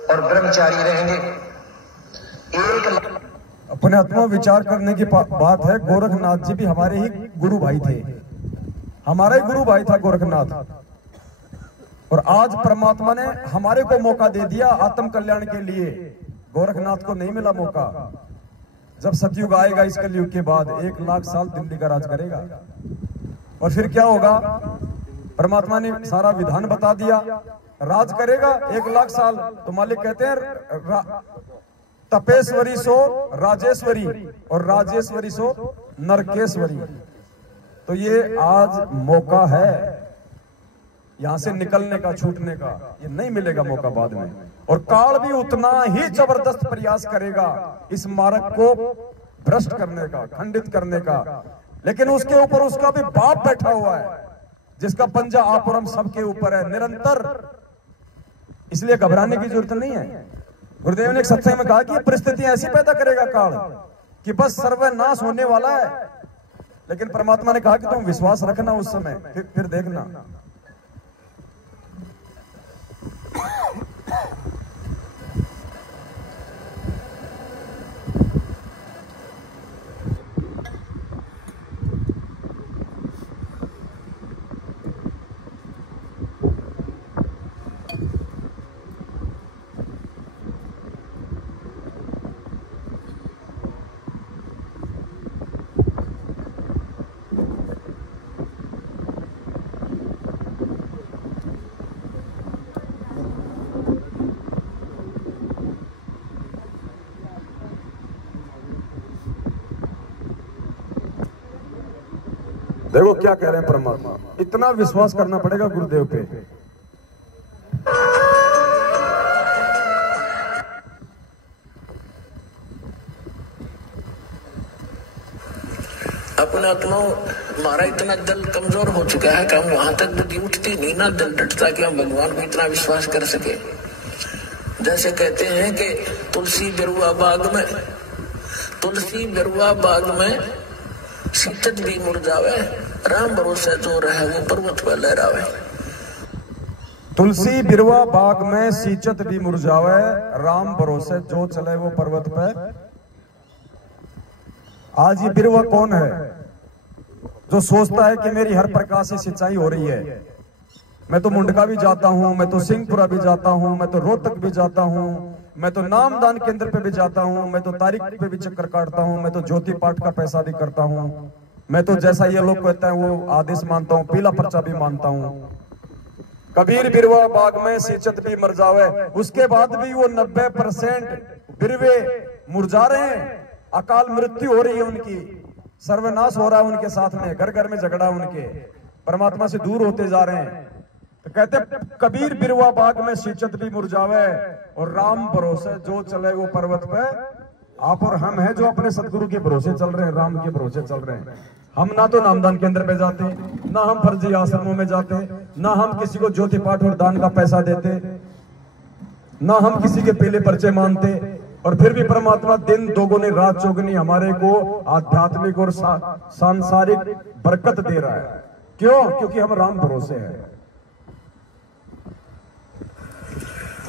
और ब्रह्मचारी रहेंगे। 1 लाख अपने आत्मा विचार करने की बात है। गोरखनाथ जी भी हमारे ही गुरु भाई थे, हमारा ही गुरु भाई था गोरखनाथ। और आज परमात्मा ने हमारे को मौका दे दिया आत्म कल्याण के लिए। गोरखनाथ को नहीं मिला मौका। जब सतयुग आएगा इस कलयुग के बाद 1 लाख साल दिल्ली का राज करेगा, और फिर क्या होगा? परमात्मा ने सारा विधान बता दिया। राज करेगा 1 लाख साल, तो मालिक कहते हैं तपेश्वरी सो राजेश्वरी और राजेश्वरी सो नरकेश्वरी। तो ये आज मौका है यहां से निकलने का, छूटने का, ये नहीं मिलेगा मौका बाद में। और काल भी उतना ही जबरदस्त प्रयास करेगा इस मार्ग को भ्रष्ट करने का, खंडित करने का, लेकिन उसके ऊपर उसका भी बाप बैठा हुआ है जिसका पंजा आप और हम सबके ऊपर है निरंतर। इसलिए घबराने की जरूरत नहीं है। गुरुदेव ने एक सत्संग में कहा कि परिस्थितियां ऐसी पैदा करेगा काल कि बस सर्वनाश होने वाला है, लेकिन परमात्मा ने कहा कि तुम विश्वास रखना उस समय, फिर देखना। देखो क्या कह रहे हैं परमात्मा, इतना विश्वास करना पड़ेगा गुरुदेव पे। अपना हमारा इतना दिल कमजोर हो चुका है कि हम वहां तक बुद्धि उठती नहीं ना, दिल डटता कि हम भगवान को इतना विश्वास कर सके। जैसे कहते हैं कि तुलसी बिरुआ बाग में शीतत भी मुरझावे, राम भरोसे जो रहे वो पर्वत पर लहरावे। तुलसी बिरवा बाग में सींचत भी मुरझावे, राम भरोसे जो चले वो पर्वत पे। आज ये बिरवा कौन है जो सोचता है कि मेरी हर प्रकार से सिंचाई हो रही है? मैं तो मुंडका भी जाता हूं, मैं तो सिंहपुरा भी जाता हूं, मैं तो रोहतक भी जाता हूं, मैं तो नामदान केंद्र पे भी जाता हूं, मैं तो तारीख पे भी चक्कर काटता हूं, मैं तो ज्योति पाठ का पैसा भी करता हूं, मैं तो जैसा ये लोग कहते हैं वो आदेश मानता हूं, पीला पर्चा भी मानता हूं। कबीर बिरवा बाग में सींचत भी मुरझावे, उसके बाद भी वो 90% बिरवे मुरझा रहे हैं। अकाल मृत्यु हो रही है उनकी, सर्वनाश हो रहा है उनके साथ में, घर घर में झगड़ा उनके, परमात्मा से दूर होते जा रहे हैं। तो कहते कबीर बिरवा बाग में सींचत भी मुरझावे और राम भरोसे जो चले वो पर्वत पे। आप और हम हैं जो अपने सदगुरु के भरोसे चल रहे हैं, राम के भरोसे चल रहे हैं। हम ना तो नामदान केंद्र पे जाते, ना हम फर्जी आश्रमों में जाते, ना हम किसी को ज्योति पाठ और दान का पैसा देते, ना हम किसी के पीले पर्चे मानते, और फिर भी परमात्मा दिन दोगुनी रात चौगुनी हमारे को आध्यात्मिक और सांसारिक बरकत दे रहा है। क्यों? क्योंकि हम राम भरोसे हैं।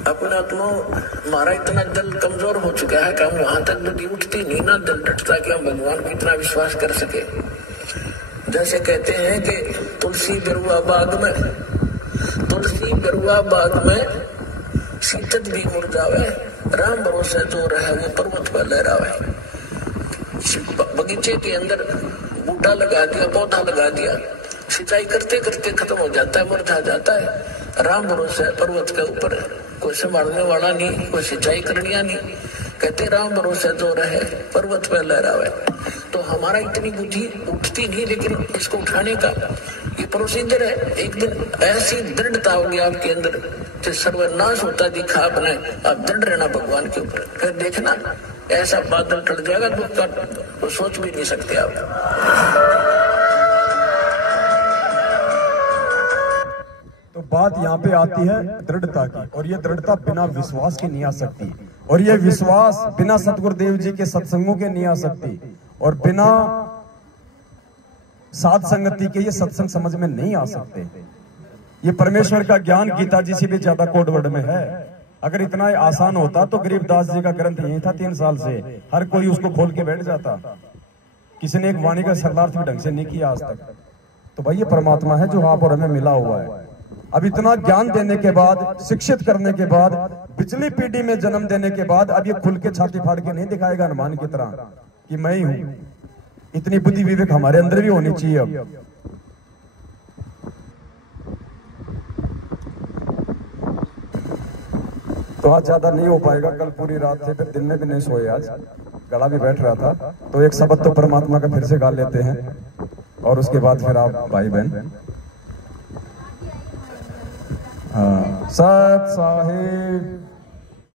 अपना हमारा इतना दिल कमजोर हो चुका है कि हम वहां तक बुद्धि उठती नहीं ना, दिल डटता कि हम भगवान को इतना विश्वास कर सके। जैसे कहते हैं कि तुलसी बिरुआ बाग में शीतत भी मुरझावे, राम भरोसे जो रहे वो पर्वत पर लहरावे। बगीचे के अंदर बूटा लगा दिया, पौधा लगा दिया, सिंचाई करते करते खत्म हो जाता है, मुरझा जाता है। राम भरोसे पर्वत के ऊपर, कोई संभालने वाला नहीं, कोई सिंचाई करनिया नहीं, कहते राम भरोसे जो रहे पर्वत पर लहरावे। तो हमारा इतनी बुद्धि उठती नहीं, लेकिन इसको उठाने का ये प्रोसीजर है। एक दिन ऐसी दृढ़ता होगी आपके अंदर कि सर्वनाश होता दिखा आपने, आप दृढ़ रहना भगवान के ऊपर, फिर देखना ऐसा बादल टल जाएगा दुख का तो सोच भी नहीं सकते आप। तो बात यहाँ पे आती है दृढ़ता की, और ये दृढ़ता बिना विश्वास के नहीं आ सकती, और ये विश्वास बिना सतगुरुदेव जी के सत्संगों के नहीं आ सकती, और बिना साध संगति के ये सत्संग समझ में नहीं आ सकते। ये परमेश्वर का ज्ञान गीता जी से भी ज्यादा कोडवर्ड में है। अगर इतना आसान होता तो गरीबदास जी का ग्रंथ यही था 3 साल से, हर कोई उसको खोल के बैठ जाता। किसी ने एक वाणी का शरणार्थ भी ढंग से नहीं किया आज तक। तो भाई ये परमात्मा है जो आप और हमें मिला हुआ है। अब इतना ज्ञान देने के बाद, शिक्षित करने के बाद, पिछली पीढ़ी में जन्म देने के बाद, अब ये खुल के छाती फाड़ के नहीं दिखाएगा हनुमान की तरह कि मैं ही हूं। इतनी बुद्धि विवेक हमारे अंदर भी होनी चाहिए। अब तो आज ज्यादा नहीं हो पाएगा, कल पूरी रात थे, फिर दिन में भी नहीं सोए, आज गला भी बैठ रहा था। तो एक शब्द तो परमात्मा का फिर से गा लेते हैं और उसके बाद फिर आप भाई बहन। सत साहिब